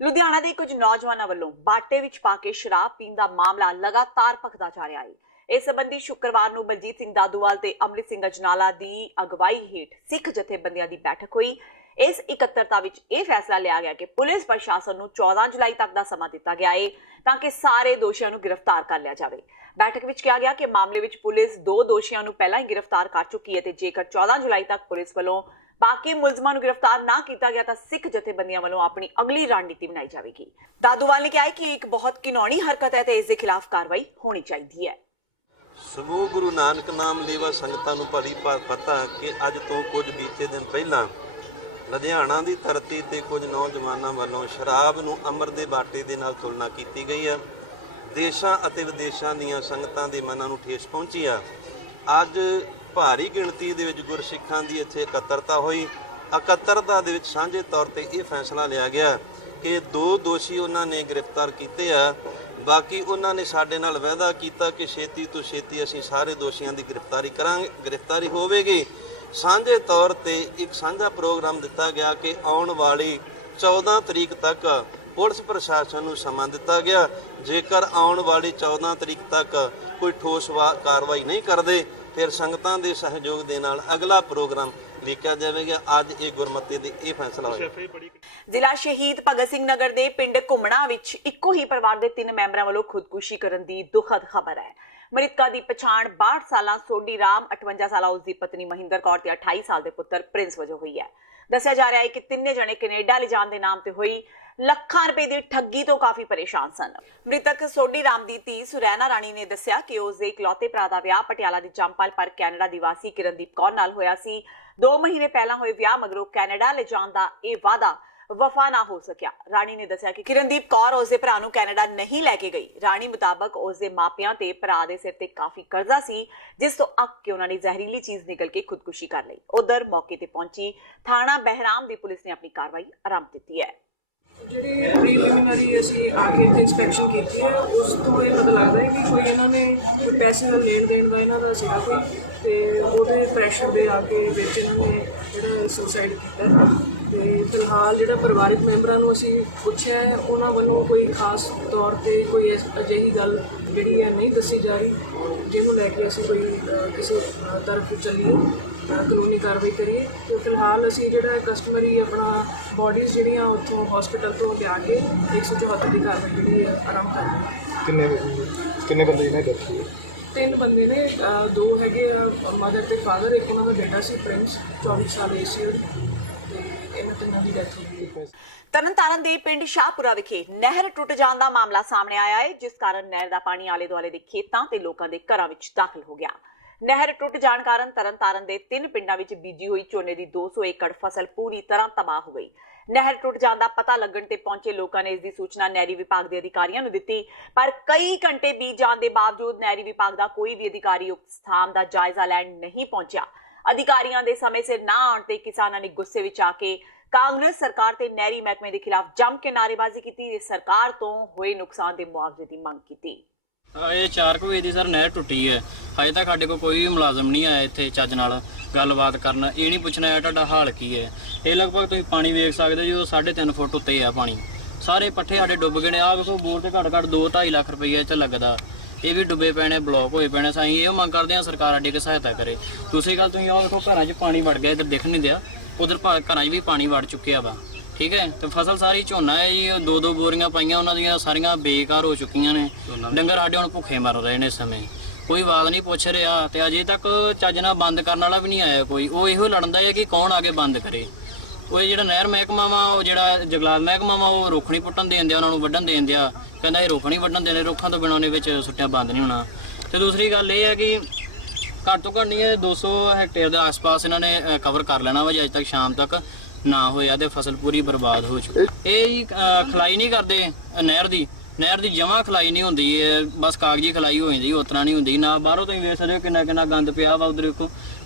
ਲੁਧਿਆਣਾ ਦੇ ਕੁਝ ਨੌਜਵਾਨਾਂ ਵੱਲੋਂ ਬਾਟੇ ਵਿੱਚ ਪਾ ਕੇ ਸ਼ਰਾਬ ਪੀਣ ਦਾ ਮਾਮਲਾ ਲਗਾਤਾਰ ਭਖਦਾ ਜਾ ਰਿਹਾ ਹੈ। ਇਸ ਸੰਬੰਧੀ ਸ਼ੁੱਕਰਵਾਰ ਨੂੰ ਬਲਜੀਤ ਸਿੰਘ ਦਾਦੂਵਾਲ ਤੇ ਅੰਮ੍ਰਿਤ ਸਿੰਘ ਅਜਨਾਲਾ ਦੀ ਅਗਵਾਈ ਹੇਠ ਸਿੱਖ ਜਥੇਬੰਦੀਆਂ ਦੀ ਬੈਠਕ ਹੋਈ। ਇਸ ਇਕੱਤਰਤਾ ਵਿੱਚ ਇਹ ਫੈਸਲਾ ਲਿਆ ਗਿਆ ਕਿ ਪੁਲਿਸ ਪ੍ਰਸ਼ਾਸਨ ਨੂੰ 14 ਜੁਲਾਈ ਤੱਕ ਦਾ ਸਮਾਂ ਦਿੱਤਾ ਗਿਆ ਹੈ ਤਾਂ ਕਿ ਸਾਰੇ ਦੋਸ਼ੀਆਂ ਨੂੰ ਗ੍ਰਿਫਤਾਰ ਕਰ ਲਿਆ ਜਾਵੇ। ਬੈਠਕ ਵਿੱਚ ਕਿਹਾ ਗਿਆ ਕਿ ਮਾਮਲੇ ਵਿੱਚ ਪੁਲਿਸ 2 ਦੋਸ਼ੀਆਂ ਨੂੰ ਪਹਿਲਾਂ ਹੀ ਗ੍ਰਿਫਤਾਰ ਕਰ ਚੁੱਕੀ ਹੈ ਤੇ ਜੇਕਰ 14 ਜੁਲਾਈ ਤੱਕ ਪੁਲਿਸ ਵੱਲੋਂ ਬਾਕੀ ਮੁਲਜ਼ਮਾਂ ਨੂੰ ਗ੍ਰਿਫਤਾਰ ਨਾ ਕੀਤਾ ਗਿਆ ਤਾਂ ਸਿੱਖ ਜਥੇਬੰਦੀਆਂ ਵੱਲੋਂ ਆਪਣੀ ਅਗਲੀ ਰਣਨੀਤੀ ਬਣਾਈ ਜਾਵੇਗੀ। ਦਾਦੂਵਾਲ ਨੇ ਕਿਹਾ ਕਿ ਇਹ ਇੱਕ ਬਹੁਤ ਘਿਨੌਣੀ ਹਰਕਤ ਹੈ ਤੇ ਇਸ ਦੇ ਖਿਲਾਫ ਕਾਰਵਾਈ ਹੋਣੀ ਚਾਹੀਦੀ ਹੈ। ਸਮੂਹ ਗੁਰੂ ਨਾਨਕ ਨਾਮ ਲੇਵਾ ਸੰਗਤਾਂ ਨੂੰ ਭਲੀ ਪਤਾ ਕਿ ਅੱਜ ਤੋਂ ਕੁਝ ਬੀਤੇ ਦਿਨ ਪਹਿਲਾਂ ਲੁਧਿਆਣਾ ਦੀ ਧਰਤੀ ਤੇ ਕੁਝ ਨੌਜਵਾਨਾਂ ਵੱਲੋਂ ਸ਼ਰਾਬ ਨੂੰ ਅੰਮ੍ਰਿਤ ਦੇ ਬਾਟੇ ਦੇ ਨਾਲ ਤੁਲਨਾ ਕੀਤੀ ਗਈ ਹੈ। ਦੇਸ਼ਾਂ ਅਤੇ ਵਿਦੇਸ਼ਾਂ ਦੀਆਂ ਸੰਗਤਾਂ ਦੇ ਮਨਾਂ ਨੂੰ ਠੇਸ ਪਹੁੰਚੀ ਆ। ਅੱਜ ਭਾਰੀ ਗਿਣਤੀ ਦੇ ਵਿੱਚ ਗੁਰਸਿੱਖਾਂ ਦੀ ਇੱਥੇ ਇਕੱਤਰਤਾ ਹੋਈ। ਇਕੱਤਰਤਾ ਦੇ ਵਿੱਚ ਸਾਂਝੇ ਤੌਰ ਤੇ ਇਹ ਫੈਸਲਾ ਲਿਆ ਗਿਆ ਕਿ 2 ਦੋਸ਼ੀ ਉਹਨਾਂ ਨੇ ਗ੍ਰਿਫਤਾਰ ਕੀਤੇ ਆ। ਬਾਕੀ ਉਹਨਾਂ ਨੇ ਸਾਡੇ ਨਾਲ ਵਾਅਦਾ ਕੀਤਾ ਕਿ ਛੇਤੀ ਤੋਂ ਛੇਤੀ ਅਸੀਂ ਸਾਰੇ ਦੋਸ਼ੀਆਂ ਦੀ ਗ੍ਰਿਫਤਾਰੀ ਕਰਾਂਗੇ, ਗ੍ਰਿਫਤਾਰੀ ਹੋਵੇਗੀ। ਸਾਂਝੇ ਤੌਰ ਤੇ ਇੱਕ ਸਾਂਝਾ ਪ੍ਰੋਗਰਾਮ ਦਿੱਤਾ ਗਿਆ ਕਿ ਆਉਣ ਵਾਲੀ 14 ਤਰੀਕ ਤੱਕ ਪੁਲਿਸ ਪ੍ਰਸ਼ਾਸਨ ਨੂੰ ਸਮਾਂ ਦਿੱਤਾ ਗਿਆ। ਜੇਕਰ ਆਉਣ ਵਾਲੀ 14 ਤਰੀਕ ਤੱਕ ਕੋਈ ਠੋਸ ਕਾਰਵਾਈ ਨਹੀਂ ਕਰਦੇ ਫਿਰ ਸੰਗਤਾਂ ਦੇ ਸਹਿਯੋਗ ਦੇ ਨਾਲ ਅਗਲਾ ਪ੍ਰੋਗਰਾਮ ਲਿਖਿਆ ਜਾਵੇਗਾ। ਅੱਜ ਇਹ ਗੁਰਮਤਿ ਦੇ ਇਹ ਫੈਸਲਾ ਹੋਇਆ। ਜ਼ਿਲ੍ਹਾ ਸ਼ਹੀਦ ਭਗਤ ਸਿੰਘ ਨਗਰ ਦੇ ਪਿੰਡ ਘੁੰਮਣਾ ਵਿੱਚ ਇੱਕੋ ਹੀ ਪਰਿਵਾਰ ਦੇ 3 ਮੈਂਬਰਾਂ ਵੱਲੋਂ ਖੁਦਕੁਸ਼ੀ ਕਰਨ ਦੀ ਦੁਖਦ ਖਬਰ ਹੈ। ਮ੍ਰਿਤਕਾ ਦੀ ਪਛਾਣ 62 ਸਾਲਾਂ ਸੋਢੀ ਰਾਮ, 58 ਸਾਲਾ ਉਸ ਦੀ ਪਤਨੀ ਮਹਿੰਦਰ ਕੌਰ ਤੇ 28 ਸਾਲ ਦੇ ਪੁੱਤਰ ਪ੍ਰਿੰਸ ਵਜੋਂ ਹੋਈ ਹੈ। ਦੱਸਿਆ ਜਾ ਰਿਹਾ ਹੈ ਕਿ ਤਿੰਨੇ ਜਣੇ ਕੈਨੇਡਾ ਲਿਜਾਣ ਦੇ ਨਾਮ ਤੇ ਹੋਈ ਲੱਖਾਂ ਰੁਪਏ ਦੀ ਠੱਗੀ ਤੋਂ ਕਾਫੀ ਪਰੇਸ਼ਾਨ ਸਨ। ਮ੍ਰਿਤਕ ਸੋਢੀ ਰਾਮ ਦੀ ਧੀ ਸੁਰੈਨਾ ਰਾਣੀ ਨੇ ਦੱਸਿਆ ਕਿ ਉਸ ਦੇ ਇਕਲੌਤੇ ਭਰਾ ਦਾ ਵਿਆਹ ਪਟਿਆਲਾ ਦੀ ਜੰਮਪਲ ਪਰ ਕੈਨੇਡਾ ਦੀ ਵਾਸੀ ਕਿਰਨਦੀਪ ਕੌਰ ਨਾਲ ਹੋਇਆ ਸੀ। 2 ਮਹੀਨੇ ਪਹਿਲਾਂ ਹੋਏ ਵਿਆਹ ਮਗਰੋਂ ਕੈਨੇਡਾ ਲਿਜਾਣ ਦਾ ਇਹ ਵਾਅਦਾ ਵਫਾ ਨਾ ਹੋ ਸਕਿਆ। ਰਾਣੀ ਨੇ ਦੱਸਿਆ ਕਿ ਕਿਰਨਦੀਪ ਕੌਰ ਉਸ ਦੇ ਭਰਾ ਨੂੰ ਕੈਨੇਡਾ ਨਹੀਂ ਲੈ ਕੇ ਗਈ। ਰਾਣੀ ਮੁਤਾਬਕ ਉਸ ਦੇ ਮਾਪਿਆਂ ਤੇ ਭਰਾ ਦੇ ਸਿਰ ਤੇ ਕਾਫੀ ਕਰਜ਼ਾ ਸੀ, ਜਿਸ ਤੋਂ ਅੱਕ ਕੇ ਉਹਨਾਂ ਨੇ ਜ਼ਹਿਰੀਲੀ ਚੀਜ਼ ਨਿਕਲ ਕੇ ਖੁਦਕੁਸ਼ੀ ਕਰ ਲਈ। ਉਧਰ ਮੌਕੇ ਤੇ ਪਹੁੰਚੀ ਥਾਣਾ ਬਹਿਰਾਮ ਦੀ ਪੁਲਿਸ ਨੇ ਆਪਣੀ ਕਾਰਵਾਈ ਆਰੰਭ ਦਿੱਤੀ ਹੈ। ਜਿਹੜੀ ਪ੍ਰੀਲਿਮਿਨਰੀ ਅਸੀਂ ਆ ਕੇ ਇਨਸਪੈਕਸ਼ਨ ਕੀਤੀ ਹੈ ਉਸ ਤੋਂ ਇਹ ਪਤਾ ਲੱਗਦਾ ਹੈ ਕਿ ਕੋਈ ਇਹਨਾਂ ਨੇ ਕੋਈ ਪੈਸੇ ਦਾ ਲੈਣ ਦੇਣ ਦਾ ਇਹਨਾਂ ਦਾ ਸੀਗਾ ਕੋਈ, ਤੇ ਉਹਦੇ ਪ੍ਰੈਸ਼ਰ ਦੇ ਆ ਕੇ ਵਿੱਚ ਇਹਨਾਂ ਨੇ ਜਿਹੜਾ ਸੁਸਾਈਡ ਕੀਤਾ। ਤੇ ਫਿਲਹਾਲ ਜਿਹੜਾ ਪਰਿਵਾਰਕ ਮੈਂਬਰਾਂ ਨੂੰ ਅਸੀਂ ਪੁੱਛਿਆ ਹੈ ਉਹਨਾਂ ਵੱਲੋਂ ਕੋਈ ਖਾਸ ਤੌਰ ਤੇ ਕੋਈ ਅਜਿਹੀ ਗੱਲ ਜਿਹੜੀ ਹੈ ਨਹੀਂ ਦੱਸੀ ਜਾ ਰਹੀ ਜਿਹਨੂੰ ਲੈ ਕੇ ਅਸੀਂ ਕੋਈ ਕਿਸੇ ਤਰਫ ਚੱਲੀਏ, ਕਾਨੂੰਨੀ ਕਾਰਵਾਈ ਕਰੀਏ। ਤੇ ਫਿਲਹਾਲ ਅਸੀਂ ਜਿਹੜਾ ਕਸਟਮਰੀ ਆਪਣਾ ਬੋਡੀਜ਼ ਜਿਹੜੀਆਂ ਉੱਥੋਂ ਹਸਪੀਟਲ ਤੋਂ ਲਿਆ ਕੇ 174 ਦੀ ਕਾਰਵਾਈ ਜਿਹੜੀ ਆਰੰਭ ਕਰ ਰਹੇ। ਕਿੰਨੇ ਬੰਦੇ ਨੇ ਦੱਸੇ? 3 ਬੰਦੇ ਨੇ, 2 ਹੈਗੇ ਮਦਰ ਤੇ ਫਾਦਰ, ਇੱਕ ਉਹਨਾਂ ਦਾ ਬੇਟਾ ਸੀ ਪ੍ਰਿੰਸ 24 ਸਾਲ ਏਸੀ, ਤੇ ਇਹਨਾਂ ਤਿੰਨਾਂ ਦੀ ਡੈਥ ਹੋ ਗਈ। ਤਰਨਤਾਰਨ ਦੇ ਪਿੰਡ ਸ਼ਾਹਪੁਰਾ ਵਿਖੇ ਨਹਿਰ ਟੁੱਟ ਜਾਣ ਦਾ ਮਾਮਲਾ ਸਾਹਮਣੇ ਆਇਆ ਹੈ, ਜਿਸ ਕਾਰਨ ਨਹਿਰ ਦਾ ਪਾਣੀ ਆਲੇ ਦੁਆਲੇ ਦੇ ਖੇਤਾਂ ਤੇ ਲੋਕਾਂ ਦੇ ਘਰਾਂ ਵਿੱਚ ਦਾਖਲ ਹੋ ਗਿਆ। ਨਹਿਰ ਟੁੱਟ ਜਾਣ ਕਾਰਨ ਤਰਨਤਾਰਨ ਦੇ 3 ਪਿੰਡਾਂ ਵਿੱਚ ਬੀਜੀ ਹੋਈ ਝੋਨੇ ਦੀ 200 ਏਕੜ ਫਸਲ ਪੂਰੀ ਤਰ੍ਹਾਂ ਤਬਾਹ ਹੋ ਗਈ। ਨਹਿਰ ਟੁੱਟ ਜਾਣ ਦਾ ਪਤਾ ਲੱਗਣ ਤੇ ਪਹੁੰਚੇ ਲੋਕਾਂ ਨੇ ਇਸ ਦੀ ਸੂਚਨਾ ਨਹਿਰੀ ਵਿਭਾਗ ਦੇ ਅਧਿਕਾਰੀਆਂ ਨੂੰ ਦਿੱਤੀ, ਪਰ ਕਈ ਘੰਟੇ ਬੀਤ ਜਾਣ ਦੇ ਬਾਵਜੂਦ ਨਹਿਰੀ ਵਿਭਾਗ ਦਾ ਕੋਈ ਵੀ ਅਧਿਕਾਰੀ ਉਕਤ ਸਥਾਨ ਦਾ ਜਾਇਜ਼ਾ ਲੈਣ ਨਹੀਂ ਪਹੁੰਚਿਆ। ਅਧਿਕਾਰੀਆਂ ਦੇ ਸਮੇਂ ਸਿਰ ਨਾ ਆਉਣ ਤੇ ਕਿਸਾਨਾਂ ਨੇ ਗੁੱਸੇ ਵਿੱਚ ਆ ਕੇ ਕਾਂਗਰਸ ਸਰਕਾਰ ਤੇ ਨਹਿਰੀ ਮਹਿਕਮੇ ਦੇ ਖਿਲਾਫ ਜੰਮ ਕੇ ਨਾਅਰੇਬਾਜ਼ੀ ਕੀਤੀ ਤੇ ਸਰਕਾਰ ਤੋਂ ਹੋਏ ਨੁਕਸਾਨ ਦੇ ਮੁਆਵਜ਼ੇ ਦੀ ਮੰਗ ਕੀਤੀ। ਇਹ 4 ਵਜੇ ਦੀ ਸਰ ਨਹਿਰ ਟੁੱਟੀ ਹੈ, ਹਜੇ ਤੱਕ ਸਾਡੇ ਕੋਲ ਕੋਈ ਵੀ ਮੁਲਾਜ਼ਮ ਨਹੀਂ ਆਇਆ ਇੱਥੇ ਚੱਜ ਨਾਲ ਗੱਲਬਾਤ ਕਰਨ। ਇਹ ਨਹੀਂ ਪੁੱਛਣਾ ਹੈ ਤੁਹਾਡਾ ਹਾਲ ਕੀ ਹੈ। ਇਹ ਲਗਭਗ ਤੁਸੀਂ ਪਾਣੀ ਵੇਖ ਸਕਦੇ ਜੀ, ਉਹ 3.5 ਫੁੱਟ ਉੱਤੇ ਆ ਪਾਣੀ। ਸਾਰੇ ਪੱਠੇ ਸਾਡੇ ਡੁੱਬ ਗਏ ਨੇ। ਆਹ ਵੇਖੋ ਬੋਰ ਤੇ ਘੱਟ 2-2.5 ਲੱਖ ਰੁਪਈਆ ਇੱਥੇ ਲੱਗਦਾ, ਇਹ ਵੀ ਡੁੱਬੇ ਪਏ ਨੇ, ਬਲੌਕ ਹੋਏ ਪਏ ਨੇ। ਅਸੀਂ ਇਹ ਮੰਗ ਕਰਦੇ ਹਾਂ ਸਰਕਾਰ ਸਾਡੀ ਕੋਈ ਸਹਾਇਤਾ ਕਰੇ। ਦੂਸਰੀ ਗੱਲ ਤੁਸੀਂ ਆਹ ਵੇਖੋ ਘਰਾਂ 'ਚ ਪਾਣੀ ਵੜ ਗਿਆ, ਇੱਧਰ ਦਿਖ ਨਹੀਂ ਦਿਆ, ਉਧਰ ਘਰਾਂ 'ਚ ਵੀ ਪਾਣੀ ਵੜ ਚੁੱਕਿਆ ਵਾ। ਠੀਕ ਹੈ, ਤੇ ਫਸਲ ਸਾਰੀ ਝੋਨਾ ਹੈ ਜੀ, 2-2 ਬੋਰੀਆਂ ਪਾਈਆਂ ਉਹਨਾਂ ਦੀਆਂ ਸਾਰੀਆਂ ਬੇਕਾਰ ਹੋ ਚੁੱਕੀਆਂ ਨੇ। ਡੰਗਰ ਸਾਡੇ ਹੁਣ ਭੁੱਖੇ ਮਰ ਰਹੇ ਨੇ ਇਸ ਸਮੇਂ, ਕੋਈ ਬਾਤ ਨਹੀਂ ਪੁੱਛ ਰਿਹਾ ਤੇ ਅਜੇ ਤੱਕ ਚੱਜ ਨਾਲ ਬੰਦ ਕਰਨ ਵਾਲਾ ਵੀ ਨਹੀਂ ਆਇਆ ਕੋਈ। ਉਹ ਇਹੋ ਲੜਦਾ ਹੈ ਕਿ ਕੌਣ ਆ ਕੇ ਬੰਦ ਕਰੇ। ਉਹ ਜਿਹੜਾ ਨਹਿਰ ਮਹਿਕਮਾ ਵਾ, ਉਹ ਜਿਹੜਾ ਜੰਗਲਾਤ ਮਹਿਕਮਾ ਵਾ, ਉਹ ਰੁੱਖ ਨਹੀਂ ਪੁੱਟਣ ਦੇਣ ਦਿਆ, ਉਹਨਾਂ ਨੂੰ ਵੱਢਣ ਦੇਣ ਦਿਆ। ਕਹਿੰਦਾ ਇਹ ਰੁੱਖ ਨਹੀਂ ਵੱਢਣ ਦੇਣੇ, ਰੁੱਖਾਂ ਤੋਂ ਬਿਨਾਂ ਉਹਦੇ ਵਿੱਚ ਸੁੱਟਿਆ ਬੰਦ ਨਹੀਂ ਹੋਣਾ। ਤੇ ਦੂਸਰੀ ਗੱਲ ਇਹ ਹੈ ਕਿ ਘੱਟ ਤੋਂ ਘੱਟ ਨਹੀਂ 200 ਹੈਕਟੇਅਰ ਦੇ ਆਸ-ਪਾਸ ਇਹਨਾਂ ਨੇ ਕਵਰ ਕਰ ਲੈਣਾ ਵਾ ਅੱਜ ਤੱਕ ਸ਼ਾਮ ਤੱਕ। ਨਾ ਹੋਇਆ ਤੇ ਫਸਲ ਪੂਰੀ ਬਰਬਾਦ ਹੋ ਚੁੱਕੀ। ਇਹ ਜੀ ਖਲਾਈ ਨਹੀਂ ਕਰਦੇ ਨਹਿਰ ਦੀ ਜਮਾਂ ਖਲਾਈ ਨਹੀਂ ਹੁੰਦੀ, ਬਸ ਕਾਗਜ਼ੀ ਖਲਾਈ ਹੋ ਜਾਂਦੀ, ਉਤਨਾ ਨਹੀਂ ਹੁੰਦੀ। ਨਾ ਬਾਹਰੋਂ ਤੁਸੀਂ ਵੇਖ ਸਕਦੇ ਹੋ ਕਿੰਨਾ ਗੰਦ ਪਿਆ ਵਾ ਉਧਰ,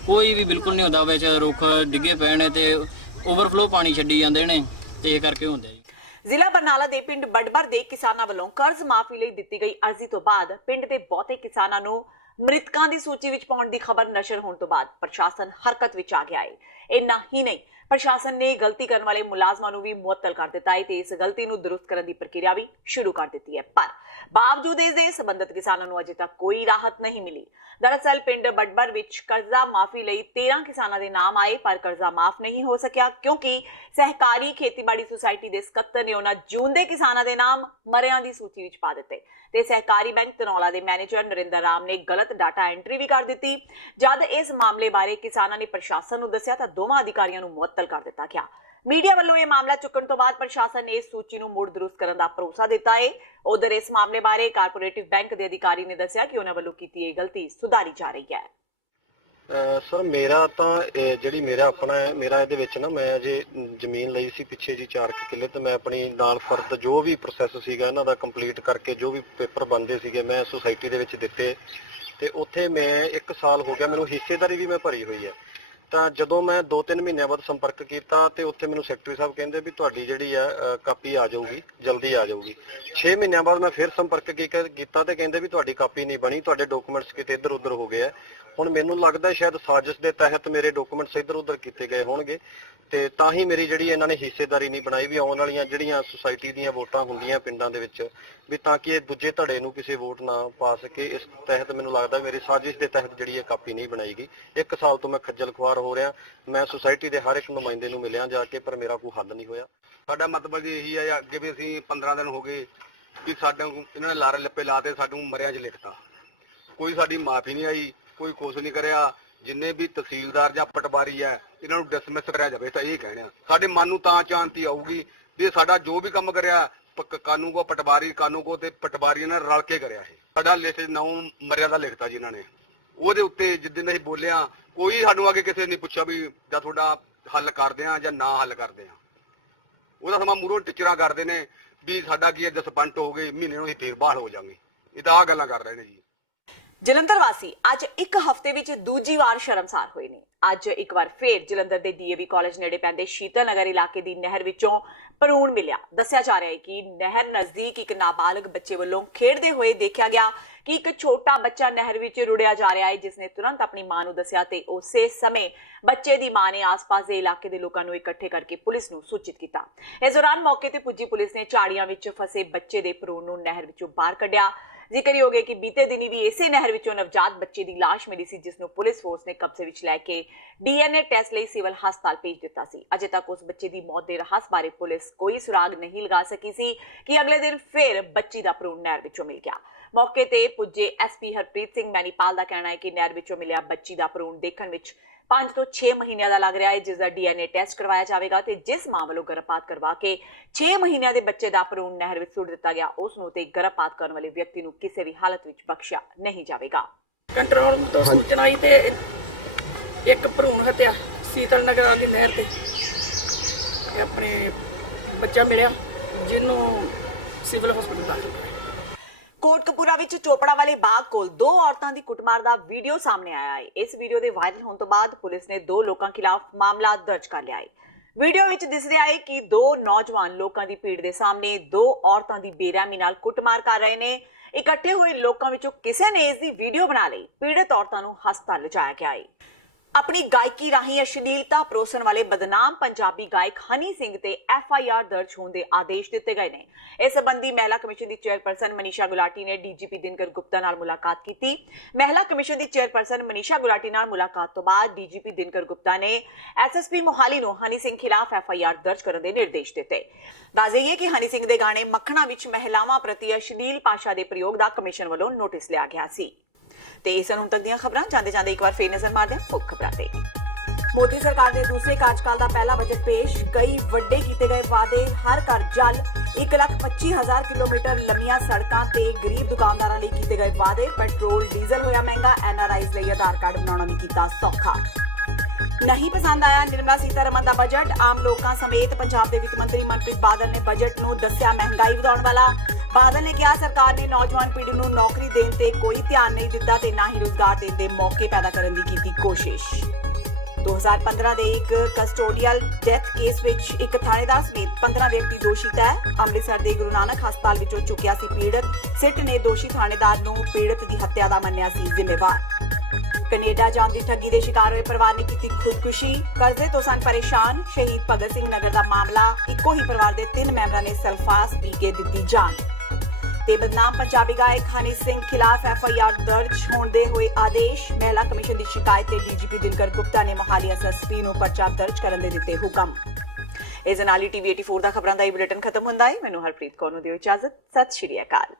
ਕੋਈ ਵੀ ਬਿਲਕੁਲ ਨਹੀਂ ਹੁੰਦਾ, ਵਿੱਚ ਰੁੱਖ ਡਿੱਗੇ ਪਏ ਨੇ ਤੇ ਓਵਰਫਲੋ ਪਾਣੀ ਛੱਡੀ ਜਾਂਦੇ ਨੇ ਤੇ ਇਹ ਕਰਕੇ ਹੁੰਦਾ ਜੀ। ਜ਼ਿਲ੍ਹਾ ਬਰਨਾਲਾ ਦੇ ਪਿੰਡ ਬੜਬਰ ਦੇ ਕਿਸਾਨਾਂ ਵੱਲੋਂ ਕਰਜ਼ ਮਾਫੀ ਲਈ ਦਿੱਤੀ ਗਈ ਅਰਜ਼ੀ ਤੋਂ ਬਾਅਦ ਪਿੰਡ ਦੇ ਬਹੁਤੇ ਕਿਸਾਨਾਂ ਨੂੰ ਮ੍ਰਿਤਕਾਂ ਦੀ ਸੂਚੀ ਵਿੱਚ ਪਾਉਣ ਦੀ ਖਬਰ ਨਸ਼ਰ ਹੋਣ ਤੋਂ ਬਾਅਦ ਪ੍ਰਸ਼ਾਸਨ ਹਰਕਤ ਵਿੱਚ ਆ ਗਿਆ ਹੈ। ਇੰਨਾ ਹੀ ਨਹੀਂ, ਪ੍ਰਸ਼ਾਸਨ ਨੇ ਗਲਤੀ ਕਰਨ ਵਾਲੇ ਮੁਲਾਜ਼ਮਾਂ ਨੂੰ ਵੀ ਮੁਅੱਤਲ ਕਰ ਦਿੱਤਾ ਹੈ ਤੇ ਇਸ ਗਲਤੀ ਨੂੰ ਦਰੁਸਤ ਕਰਨ ਦੀ ਪ੍ਰਕਿਰਿਆ ਵੀ ਸ਼ੁਰੂ ਕਰ ਦਿੱਤੀ ਹੈ। ਪਰ ਬਾਵਜੂਦ ਇਸ ਦੇ ਸੰਬੰਧਿਤ ਕਿਸਾਨਾਂ ਨੂੰ ਅਜੇ ਤੱਕ ਕੋਈ ਰਾਹਤ ਨਹੀਂ ਮਿਲੀ। ਦਰਅਸਲ ਪਿੰਡ ਬੜਬਰ ਵਿੱਚ ਕਰਜ਼ਾ ਮਾਫੀ ਲਈ 13 ਕਿਸਾਨਾਂ ਦੇ ਨਾਮ ਆਏ, ਪਰ ਕਰਜ਼ਾ ਮਾਫ ਨਹੀਂ ਹੋ ਸਕਿਆ ਕਿਉਂਕਿ ਸਹਿਕਾਰੀ ਖੇਤੀਬਾੜੀ ਸੁਸਾਇਟੀ ਦੇ ਸਕੱਤਰ ਨੇ ਉਹਨਾਂ ਜਿਉਂਦੇ ਕਿਸਾਨਾਂ ਦੇ ਨਾਮ ਮਰਿਆਂ ਦੀ ਸੂਚੀ ਵਿੱਚ ਪਾ ਦਿੱਤੇ ਤੇ ਸਹਿਕਾਰੀ ਬੈਂਕ ਧਨੌਲਾ ਦੇ ਮੈਨੇਜਰ ਨਰਿੰਦਰ ਰਾਮ ਨੇ ਗਲਤ ਡਾਟਾ ਐਂਟਰੀ ਵੀ ਕਰ ਦਿੱਤੀ। ਜਦ ਇਸ ਮਾਮਲੇ ਬਾਰੇ ਕਿਸਾਨਾਂ ਨੇ ਪ੍ਰਸ਼ਾਸਨ ਨੂੰ ਦੱਸਿਆ ਤਾਂ ਦੋਵਾਂ ਅਧਿਕਾਰੀਆਂ ਨੂੰ ਮੁਅੱਤਲ ਕਰ ਦਿੱਤਾ ਗਿਆ। ਮੀਡੀਆ ਵੱਲੋਂ ਇਹ ਮਾਮਲਾ ਚੁੱਕਣ ਤੋਂ ਬਾਅਦ ਪ੍ਰਸ਼ਾਸਨ ਨੇ ਇਸ ਸੂਚੀ ਨੂੰ ਮੁੜ ਦਰੁਸਤ ਕਰਨ ਦਾ ਭਰੋਸਾ ਦਿੱਤਾ ਹੈ। ਉਧਰ ਇਸ ਮਾਮਲੇ ਬਾਰੇ ਕਾਰਪੋਰੇਟਿਵ ਬੈਂਕ ਦੇ ਅਧਿਕਾਰੀ ਨੇ ਦੱਸਿਆ ਕਿ ਉਹਨਾਂ ਵੱਲੋਂ ਕੀਤੀ ਇਹ ਗਲਤੀ ਸੁਧਾਰੀ ਜਾ ਰਹੀ ਹੈ। ਸਰ ਮੇਰਾ ਤਾਂ ਜਿਹੜੀ ਮੇਰਾ ਆਪਣਾ ਹੈ, ਮੇਰਾ ਇਹਦੇ ਵਿੱਚ ਨਾ ਮੈਂ ਅਜੇ ਜ਼ਮੀਨ ਲਈ ਸੀ ਪਿੱਛੇ ਜੀ 4 ਕਿੱਲੇ ਤੇ ਮੈਂ ਆਪਣੀ ਨਾਲ ਫਰਦ ਜੋ ਵੀ ਪ੍ਰੋਸੈਸ ਸੀਗਾ ਇਹਨਾਂ ਦਾ ਕੰਪਲੀਟ ਕਰਕੇ ਜੋ ਵੀ ਪੇਪਰ ਬਣਦੇ ਸੀਗੇ ਮੈਂ ਸੁਸਾਇਟੀ ਦੇ ਵਿੱਚ ਦਿੱਤੇ ਤੇ ਉੱਥੇ ਮੈਂ 1 ਸਾਲ ਹੋ ਗਿਆ, ਮੈਨੂੰ ਹਿੱਸੇਦਾਰੀ ਵੀ ਮੈਂ ਭਰੀ ਹੋਈ ਹੈ। ਤਾਂ ਜਦੋਂ ਮੈਂ 2-3 ਮਹੀਨਿਆਂ ਬਾਅਦ ਸੰਪਰਕ ਕੀਤਾ ਤੇ ਉੱਥੇ ਮੈਨੂੰ ਸੈਕਟਰੀ ਸਾਹਿਬ ਕਹਿੰਦੇ ਵੀ ਤੁਹਾਡੀ ਜਿਹੜੀ ਆ ਕਾਪੀ ਆ ਜਾਊਗੀ, ਜਲਦੀ ਆ ਜਾਊਗੀ। 6 ਮਹੀਨਿਆਂ ਬਾਅਦ ਮੈਂ ਫਿਰ ਸੰਪਰਕ ਕੀਤਾ ਤੇ ਕਹਿੰਦੇ ਵੀ ਤੁਹਾਡੀ ਕਾਪੀ ਨਹੀਂ ਬਣੀ, ਤੁਹਾਡੇ ਡਾਕੂਮੈਂਟਸ ਕਿਤੇ ਇੱਧਰ ਉੱਧਰ ਹੋ ਗਏ ਆ। ਹੁਣ ਮੈਨੂੰ ਲੱਗਦਾ ਸ਼ਾਇਦ ਸਾਜ਼ਿਸ਼ ਦੇ ਤਹਿਤ ਮੇਰੇ ਡਾਕੂਮੈਂਟਸ ਇੱਧਰ ਉੱਧਰ ਕੀਤੇ ਗਏ ਹੋਣਗੇ ਤੇ ਤਾਂ ਹੀ ਮੇਰੀ ਜਿਹੜੀ ਇਹਨਾਂ ਨੇ ਹਿੱਸੇਦਾਰੀ ਨਹੀਂ ਬਣਾਈ ਵੀ ਆਉਣ ਵਾਲੀਆਂ ਜਿਹੜੀਆਂ ਸੁਸਾਇਟੀ ਦੀਆਂ ਵੋਟਾਂ ਹੁੰਦੀਆਂ ਪਿੰਡਾਂ ਦੇ ਵਿੱਚ ਵੀ ਤਾਂ ਕਿ ਇਹ ਦੂਜੇ ਧੜੇ ਨੂੰ ਕਿਸੇ ਵੋਟ ਨਾ ਪਾ ਸਕੇ। ਇਸ ਤਹਿਤ ਮੈਨੂੰ ਲੱਗਦਾ ਮੇਰੀ ਸਾਜ਼ਿਸ਼ ਦੇ ਤਹਿਤ ਜਿਹੜੀ ਇਹ ਕਾਪੀ ਨਹੀਂ ਬਣਾਈ ਗਈ। 1 ਸਾਲ ਤੋਂ ਮੈਂ ਖੱਜਲ ਖੁਆਰ ਹੋ ਰਿਹਾ, ਮੈਂ ਸੁਸਾਇਟੀ ਦੇ ਹਰ ਇੱਕ ਨੁਮਾਇੰਦੇ ਨੂੰ ਮਿਲਿਆ ਜਾ ਕੇ ਪਰ ਮੇਰਾ ਕੋਈ ਹੱਲ ਨਹੀਂ ਹੋਇਆ। ਸਾਡਾ ਮਤਲਬ ਜੀ ਇਹੀ ਹੈ, ਅੱਗੇ ਵੀ ਅਸੀਂ 15 ਦਿਨ ਹੋ ਗਏ ਵੀ ਸਾਡੇ ਇਹਨਾਂ ਨੇ ਲਾਰੇ ਲੱਪੇ ਲਾਤੇ, ਸਾਨੂੰ ਮਰਿਆਂ 'ਚ ਲਿਖਤਾ, ਕੋਈ ਸਾਡੀ ਮਾਫੀ ਨਹੀਂ ਆਈ, ਕੋਈ ਕੁਛ ਨਹੀਂ ਕਰਿਆ। ਜਿੰਨੇ ਵੀ ਤਹਿਸੀਲਦਾਰ ਜਾਂ ਪਟਵਾਰੀ ਹੈ ਇਹਨਾਂ ਨੂੰ ਡਿਸਮਿਸ ਕਰਿਆ ਜਾਵੇ ਤਾਂ ਇਹ ਕਹਿਣਾ ਸਾਡੇ ਮਨ ਨੂੰ ਤਾਂ ਸ਼ਾਂਤੀ ਆਊਗੀ ਵੀ ਸਾਡਾ ਜੋ ਵੀ ਕੰਮ ਕਰਿਆ ਕਾਨੂੰ ਕੋ ਪਟਵਾਰੀ ਕਾਨੂੰ ਕੋ ਤੇ ਪਟਵਾਰੀ ਨੇ ਰਲ ਕੇ ਕਰਿਆ। ਇਹ ਸਾਡਾ ਲਿਸਟ 9 ਮਰਿਆਂ ਦਾ ਲਿਖਤਾ ਜੀ ਇਹਨਾਂ ਨੇ, ਉਹਦੇ ਉੱਤੇ ਜਿੱਦਣ ਅਸੀਂ ਬੋਲਿਆ ਕੋਈ ਸਾਨੂੰ ਅੱਗੇ ਕਿਸੇ ਨੇ ਪੁੱਛਿਆ ਵੀ ਜਾਂ ਤੁਹਾਡਾ ਹੱਲ ਕਰਦੇ ਆ ਜਾਂ ਨਾ ਹੱਲ ਕਰਦੇ ਆ। ਉਹਦਾ ਸਮਾਂ ਮੂਹਰੋਂ ਟੀਚਰਾਂ ਕਰਦੇ ਨੇ ਵੀ ਸਾਡਾ ਕੀ ਹੈ ਦਸਪੰਟ ਹੋ ਗਏ, ਮਹੀਨੇ ਨੂੰ ਅਸੀਂ ਫੇਰ ਬਹਾਲ ਹੋ ਜਾਵਾਂਗੇ। ਇਹ ਤਾਂ ਆਹ ਗੱਲਾਂ ਕਰ ਰਹੇ ਨੇ ਜੀ। ਜਲੰਧਰ ਵਾਸੀ ਅੱਜ 1 ਹਫ਼ਤੇ ਵਿੱਚ ਦੂਜੀ ਵਾਰ ਸ਼ਰਮਸਾਰ ਹੋਏ ਨੇ। ਅੱਜ ਇੱਕ ਵਾਰ ਫੇਰ ਜਲੰਧਰ ਦੇ ਡੀਏਵੀ ਕਾਲਜ ਨੇੜੇ ਪੈਂਦੇ ਸ਼ੀਤਲ ਨਗਰ ਇਲਾਕੇ ਦੀ ਨਹਿਰ ਵਿੱਚੋਂ ਭਰੂਣ ਮਿਲਿਆ। ਦੱਸਿਆ ਜਾ ਰਿਹਾ ਹੈ ਕਿ ਨਹਿਰ ਨਜ਼ਦੀਕ ਇੱਕ ਨਾਬਾਲਗ ਬੱਚੇ ਵੱਲੋਂ ਖੇਡਦੇ ਹੋਏ ਦੇਖਿਆ ਗਿਆ ਕਿ ਇੱਕ ਛੋਟਾ ਬੱਚਾ ਨਹਿਰ ਵਿੱਚ ਰੁੜਿਆ ਜਾ ਰਿਹਾ ਹੈ, ਜਿਸ ਨੇ ਤੁਰੰਤ ਆਪਣੀ ਮਾਂ ਨੂੰ ਦੱਸਿਆ ਤੇ ਉਸੇ ਸਮੇਂ ਬੱਚੇ ਦੀ ਮਾਂ ਨੇ ਆਸ-ਪਾਸ ਦੇ ਇਲਾਕੇ ਦੇ ਲੋਕਾਂ ਨੂੰ ਇਕੱਠੇ ਕਰਕੇ ਪੁਲਿਸ ਨੂੰ ਸੂਚਿਤ ਕੀਤਾ। ਇਸ ਦੌਰਾਨ ਮੌਕੇ ਤੇ ਪੁੱਜੀ ਪੁਲਿਸ ਨੇ ਝਾੜੀਆਂ ਵਿੱਚ ਫਸੇ ਬੱਚੇ ਦੇ ਭਰੂਣ ਨੂੰ ਨਹਿਰ ਵਿੱਚੋਂ ਬਾਹਰ ਕੱਢਿਆ। ਜ਼ਿਕਰਯੋਗ ਹੈ ਕਿ ਬੀਤੇ ਦਿਨੀ ਵੀ ਇਸੇ ਨਹਿਰ ਵਿੱਚੋਂ ਨਵਜਾਤ ਬੱਚੇ ਦੀ ਲਾਸ਼ ਮਿਲੀ ਸੀ, ਜਿਸ ਨੂੰ ਪੁਲਿਸ ਫੋਰਸ ਨੇ ਕਬਜ਼ੇ ਵਿੱਚ ਲੈ ਕੇ ਡੀਐਨਏ ਟੈਸਟ ਲਈ ਸਿਵਲ ਹਸਪਤਾਲ ਭੇਜ ਦਿੱਤਾ ਸੀ। ਅਜੇ ਤੱਕ ਉਸ ਬੱਚੇ ਦੀ ਮੌਤ ਦੇ ਰਹੱਸ ਬਾਰੇ ਪੁਲਿਸ ਕੋਈ ਸੁਰਾਗ ਨਹੀਂ ਲਗਾ ਸਕੀ ਸੀ ਕਿ ਅਗਲੇ ਦਿਨ ਫਿਰ ਬੱਚੀ ਦਾ ਭਰੂਣ ਨਹਿਰ ਵਿੱਚੋਂ ਮਿਲ ਗਿਆ। ਮੌਕੇ ਤੇ ਪੁੱਜੇ ਐਸਪੀ ਹਰਪ੍ਰੀਤ ਸਿੰਘ ਮੈਨੀਪਾਲ ਦਾ ਕਹਿਣਾ ਹੈ ਕਿ ਨਹਿਰ ਵਿੱਚੋਂ ਮਿਲਿਆ ਬੱਚੀ ਦਾ ਭਰੂਣ ਦੇਖਣ ਵਿੱਚ 5 ਤੋਂ 6 ਮਹੀਨਿਆਂ ਦਾ ਲੱਗ ਰਿਹਾ ਹੈ, ਜਿਸ ਦਾ ਡੀਐਨਏ ਟੈਸਟ ਕਰਵਾਇਆ ਜਾਵੇਗਾ ਤੇ ਜਿਸ ਮਾਂ ਵੱਲੋਂ ਗਰਭਪਾਤ ਕਰਵਾ ਕੇ 6 ਮਹੀਨਿਆਂ ਦੇ ਬੱਚੇ ਦਾ ਭਰੂਣ ਨਹਿਰ ਵਿੱਚ ਸੁੱਟ ਦਿੱਤਾ ਗਿਆ, ਉਸ ਨੂੰ ਤੇ ਗਰਭਪਾਤ ਕਰਨ ਵਾਲੇ ਵਿਅਕਤੀ ਨੂੰ ਕਿਸੇ ਵੀ ਹਾਲਤ ਵਿੱਚ ਬਖਸ਼ਿਆ ਨਹੀਂ ਜਾਵੇਗਾ। ਕੰਟਰੋਲ ਰੂਮ ਤੋਂ ਸੂਚਨਾ ਆਈ ਤੇ ਇੱਕ ਭਰੂਣ ਹੱਤਿਆ ਸੀਤਲ ਨਗਰ ਵਾਲੀ ਨਹਿਰ ਤੇ ਆਪਣੇ ਬੱਚਾ ਮਿਲਿਆ, ਜਿਹਨੂੰ ਸਿਵਲ ਹਸਪਤਾਲ ਦਾਖਲ ਕਰਾਇਆ। ਕੋਟਕਪੂਰਾ ਵਿੱਚ ਚੋਪੜਾ ਵਾਲੇ ਬਾਗ ਕੋਲ 2 ਔਰਤਾਂ ਦੀ ਕੁੱਟਮਾਰ ਦਾ ਵੀਡੀਓ ਸਾਹਮਣੇ ਆਇਆ ਹੈ। ਇਸ ਵੀਡੀਓ ਦੇ ਵਾਇਰਲ ਹੋਣ ਤੋਂ ਬਾਅਦ ਪੁਲਿਸ ਨੇ 2 ਲੋਕਾਂ ਖਿਲਾਫ ਮਾਮਲਾ ਦਰਜ ਕਰ ਲਿਆ ਹੈ। ਵੀਡੀਓ ਵਿੱਚ ਦਿਸ ਰਿਹਾ ਹੈ ਕਿ 2 ਨੌਜਵਾਨ ਲੋਕਾਂ ਦੀ ਭੀੜ ਦੇ ਸਾਹਮਣੇ 2 ਔਰਤਾਂ ਦੀ ਬੇਰਹਿਮੀ ਨਾਲ ਕੁੱਟਮਾਰ ਕਰ ਰਹੇ ਨੇ। ਇਕੱਠੇ ਹੋਏ ਲੋਕਾਂ ਵਿੱਚੋਂ ਕਿਸੇ ਨੇ ਇਸ ਦੀ ਵੀਡੀਓ ਬਣਾ ਲਈ। ਪੀੜਤ ਔਰਤਾਂ ਨੂੰ ਹਸਪਤਾਲ ਲਿਜਾਇਆ ਗਿਆ ਹੈ। ਆਪਣੀ ਗਾਇਕੀ ਰਾਹੀਂ ਅਸ਼ਲੀਲਤਾ ਪਰੋਸਣ ਵਾਲੇ ਬਦਨਾਮ ਪੰਜਾਬੀ ਗਾਇਕ ਹਨੀ ਸਿੰਘ ਤੇ ਐਫਆਈਆਰ ਦਰਜ ਹੋਣ ਦੇ ਆਦੇਸ਼ ਦਿੱਤੇ ਗਏ ਨੇ। ਇਸ ਸੰਬੰਧੀ ਮਹਿਲਾ ਕਮਿਸ਼ਨ ਦੀ ਚੇਅਰਪਰਸਨ ਮਨੀਸ਼ਾ ਗੁਲਾਟੀ ਨੇ ਡੀਜੀਪੀ ਦਿਨਕਰ ਗੁਪਤਾ ਨਾਲ ਮੁਲਾਕਾਤ ਕੀਤੀ। ਮਹਿਲਾ ਕਮਿਸ਼ਨ ਦੀ ਚੇਅਰਪਰਸਨ ਮਨੀਸ਼ਾ ਗੁਲਾਟੀ ਨਾਲ ਮੁਲਾਕਾਤ ਤੋਂ ਬਾਅਦ ਡੀਜੀਪੀ ਦਿਨਕਰ ਗੁਪਤਾ ਨੇ ਐਸਐਸਪੀ ਮੋਹਾਲੀ ਨੂੰ ਹਨੀ ਸਿੰਘ ਖਿਲਾਫ ਐਫਆਈਆਰ ਦਰਜ ਕਰਨ ਦੇ ਨਿਰਦੇਸ਼ ਦਿੱਤੇ। ਦੱਸ ਦਈਏ ਕਿ ਹਨੀ ਸਿੰਘ ਦੇ ਗਾਣੇ ਮੱਖਣਾ ਵਿੱਚ ਮਹਿਲਾਵਾਂ ਪ੍ਰਤੀ ਅਸ਼ਲੀਲ ਭਾਸ਼ਾ ਦੇ ਪ੍ਰਯੋਗ ਦਾ ਕਮਿਸ਼ਨ ਵੱਲੋਂ ਨੋਟਿਸ ਲਿਆ ਗਿਆ ਸੀ। ਤੇ ਇਸ ਨੂੰ ਤੱਕ ਦੀਆਂ ਖਬਰਾਂ ਜਾਂਦੇ ਇੱਕ ਵਾਰ ਫੇਰ ਨਜ਼ਰ ਮਾਰਦੇ ਹਾਂ ਮੁੱਖ ਖਬਰਾਂ ਤੇ। ਮੋਦੀ ਸਰਕਾਰ ਦੇ ਦੂਸਰੇ ਕਾਰਜਕਾਲ ਦਾ ਪਹਿਲਾ ਬਜਟ ਪੇਸ਼, ਕਈ ਵੱਡੇ ਕੀਤੇ ਗਏ ਵਾਅਦੇ, ਹਰ ਘਰ ਜਲ, 1,25,000 ਕਿਲੋਮੀਟਰ ਲੰਮੀਆਂ ਸੜਕਾਂ ਤੇ ਗਰੀਬ ਦੁਕਾਨਦਾਰਾਂ ਲਈ ਕੀਤੇ ਗਏ ਵਾਅਦੇ, ਪੈਟਰੋਲ ਡੀਜ਼ਲ ਹੋਇਆ ਮਹਿੰਗਾ, ਐਨਆਰਆਈਜ਼ ਲਈ ਆਧਾਰ ਕਾਰਡ ਬਣਾਉਣਾ ਵੀ ਕੀਤਾ ਸੌਖਾ। नहीं पसंद आया निर्मला सीतारमन का बजट। आम लोगों समेत पंजाब के वित्त मंत्री मनप्रीत बादल ने बजट नूं दस्सिया महंगाई वधाउण वाला। बादल ने कहा सरकार ने नौजवान पीढ़ी नूं नौकरी देण ते कोई ध्यान नहीं दिता ते ना ही रोजगार देण दे मौके पैदा करन दी कीती कोशिश। 2015 ਦੇ ਇੱਕ ਕਸਟੋਡੀਅਲ ਡੈਥ ਕੇਸ ਵਿੱਚ ਇੱਕ ਥਾਣੇਦਾਰ ਸਮੇਤ 15 ਵਿਅਕਤੀ ਦੋਸ਼ੀ ਤੈਅ। ਅੰਮ੍ਰਿਤਸਰ ਦੇ ਗੁਰੂ ਨਾਨਕ ਹਸਪਤਾਲ ਵਿੱਚੋਂ ਚੁੱਕਿਆ ਸੀ ਪੀੜਤ। ਸਿੱਟ ਨੇ ਦੋਸ਼ੀ ਥਾਣੇਦਾਰ ਨੂੰ ਪੀੜਤ ਦੀ ਹੱਤਿਆ ਦਾ ਮੰਨਿਆ ਸੀ ਜ਼ਿੰਮੇਵਾਰ। ਕੈਨੇਡਾ ਜਾਣ ਦੀ ਠੱਗੀ ਦੇ ਸ਼ਿਕਾਰ ਹੋਏ ਪਰਿਵਾਰ ਨੇ ਕੀਤੀ ਖੁਦਕੁਸ਼ੀ। ਕਰਜ਼ੇ ਤੋਂ ਸਨ ਪਰੇਸ਼ਾਨ। ਸ਼ਹੀਦ ਭਗਤ ਸਿੰਘ ਨਗਰ ਦਾ ਮਾਮਲਾ, ਇੱਕੋ ਹੀ ਪਰਿਵਾਰ ਦੇ 3 ਮੈਂਬਰਾਂ ਨੇ ਸਲਫਾਸ ਪੀ ਕੇ ਦਿੱਤੀ ਜਾਨ। ਤੇ ਬਦਨਾਮ ਪੰਜਾਬੀ ਗਾਇਕ ਹਨੀ ਸਿੰਘ ਖਿਲਾਫ FIR ਦਰਜ ਹੋਣ ਦੇ ਹੋਏ ਆਦੇਸ਼। ਮਹਿਲਾ ਕਮਿਸ਼ਨ ਦੀ ਸ਼ਿਕਾਇਤ ਤੇ DGP ਦਿਨਕਰ ਗੁਪਤਾ ਨੇ ਮੋਹਾਲੀ SSP ਨੂੰ ਪਰਚਾ ਦਰਜ ਕਰਨ ਦੇ ਦਿੱਤੇ ਹੁਕਮ। ਇਸ ਨਾਲ ਹੀ TV 84 ਦਾ ਖਬਰਾਂ ਦਾ ਇਹ ਬੁਲੇਟਿਨ ਖਤਮ ਹੁੰਦਾ ਹੈ। ਮੈਨੂੰ ਹਰਪ੍ਰੀਤ ਕੌਰ ਨੂੰ ਦਿਓ ਇਜਾਜ਼ਤ। ਸਤਿ ਸ਼੍ਰੀ ਅਕਾਲ।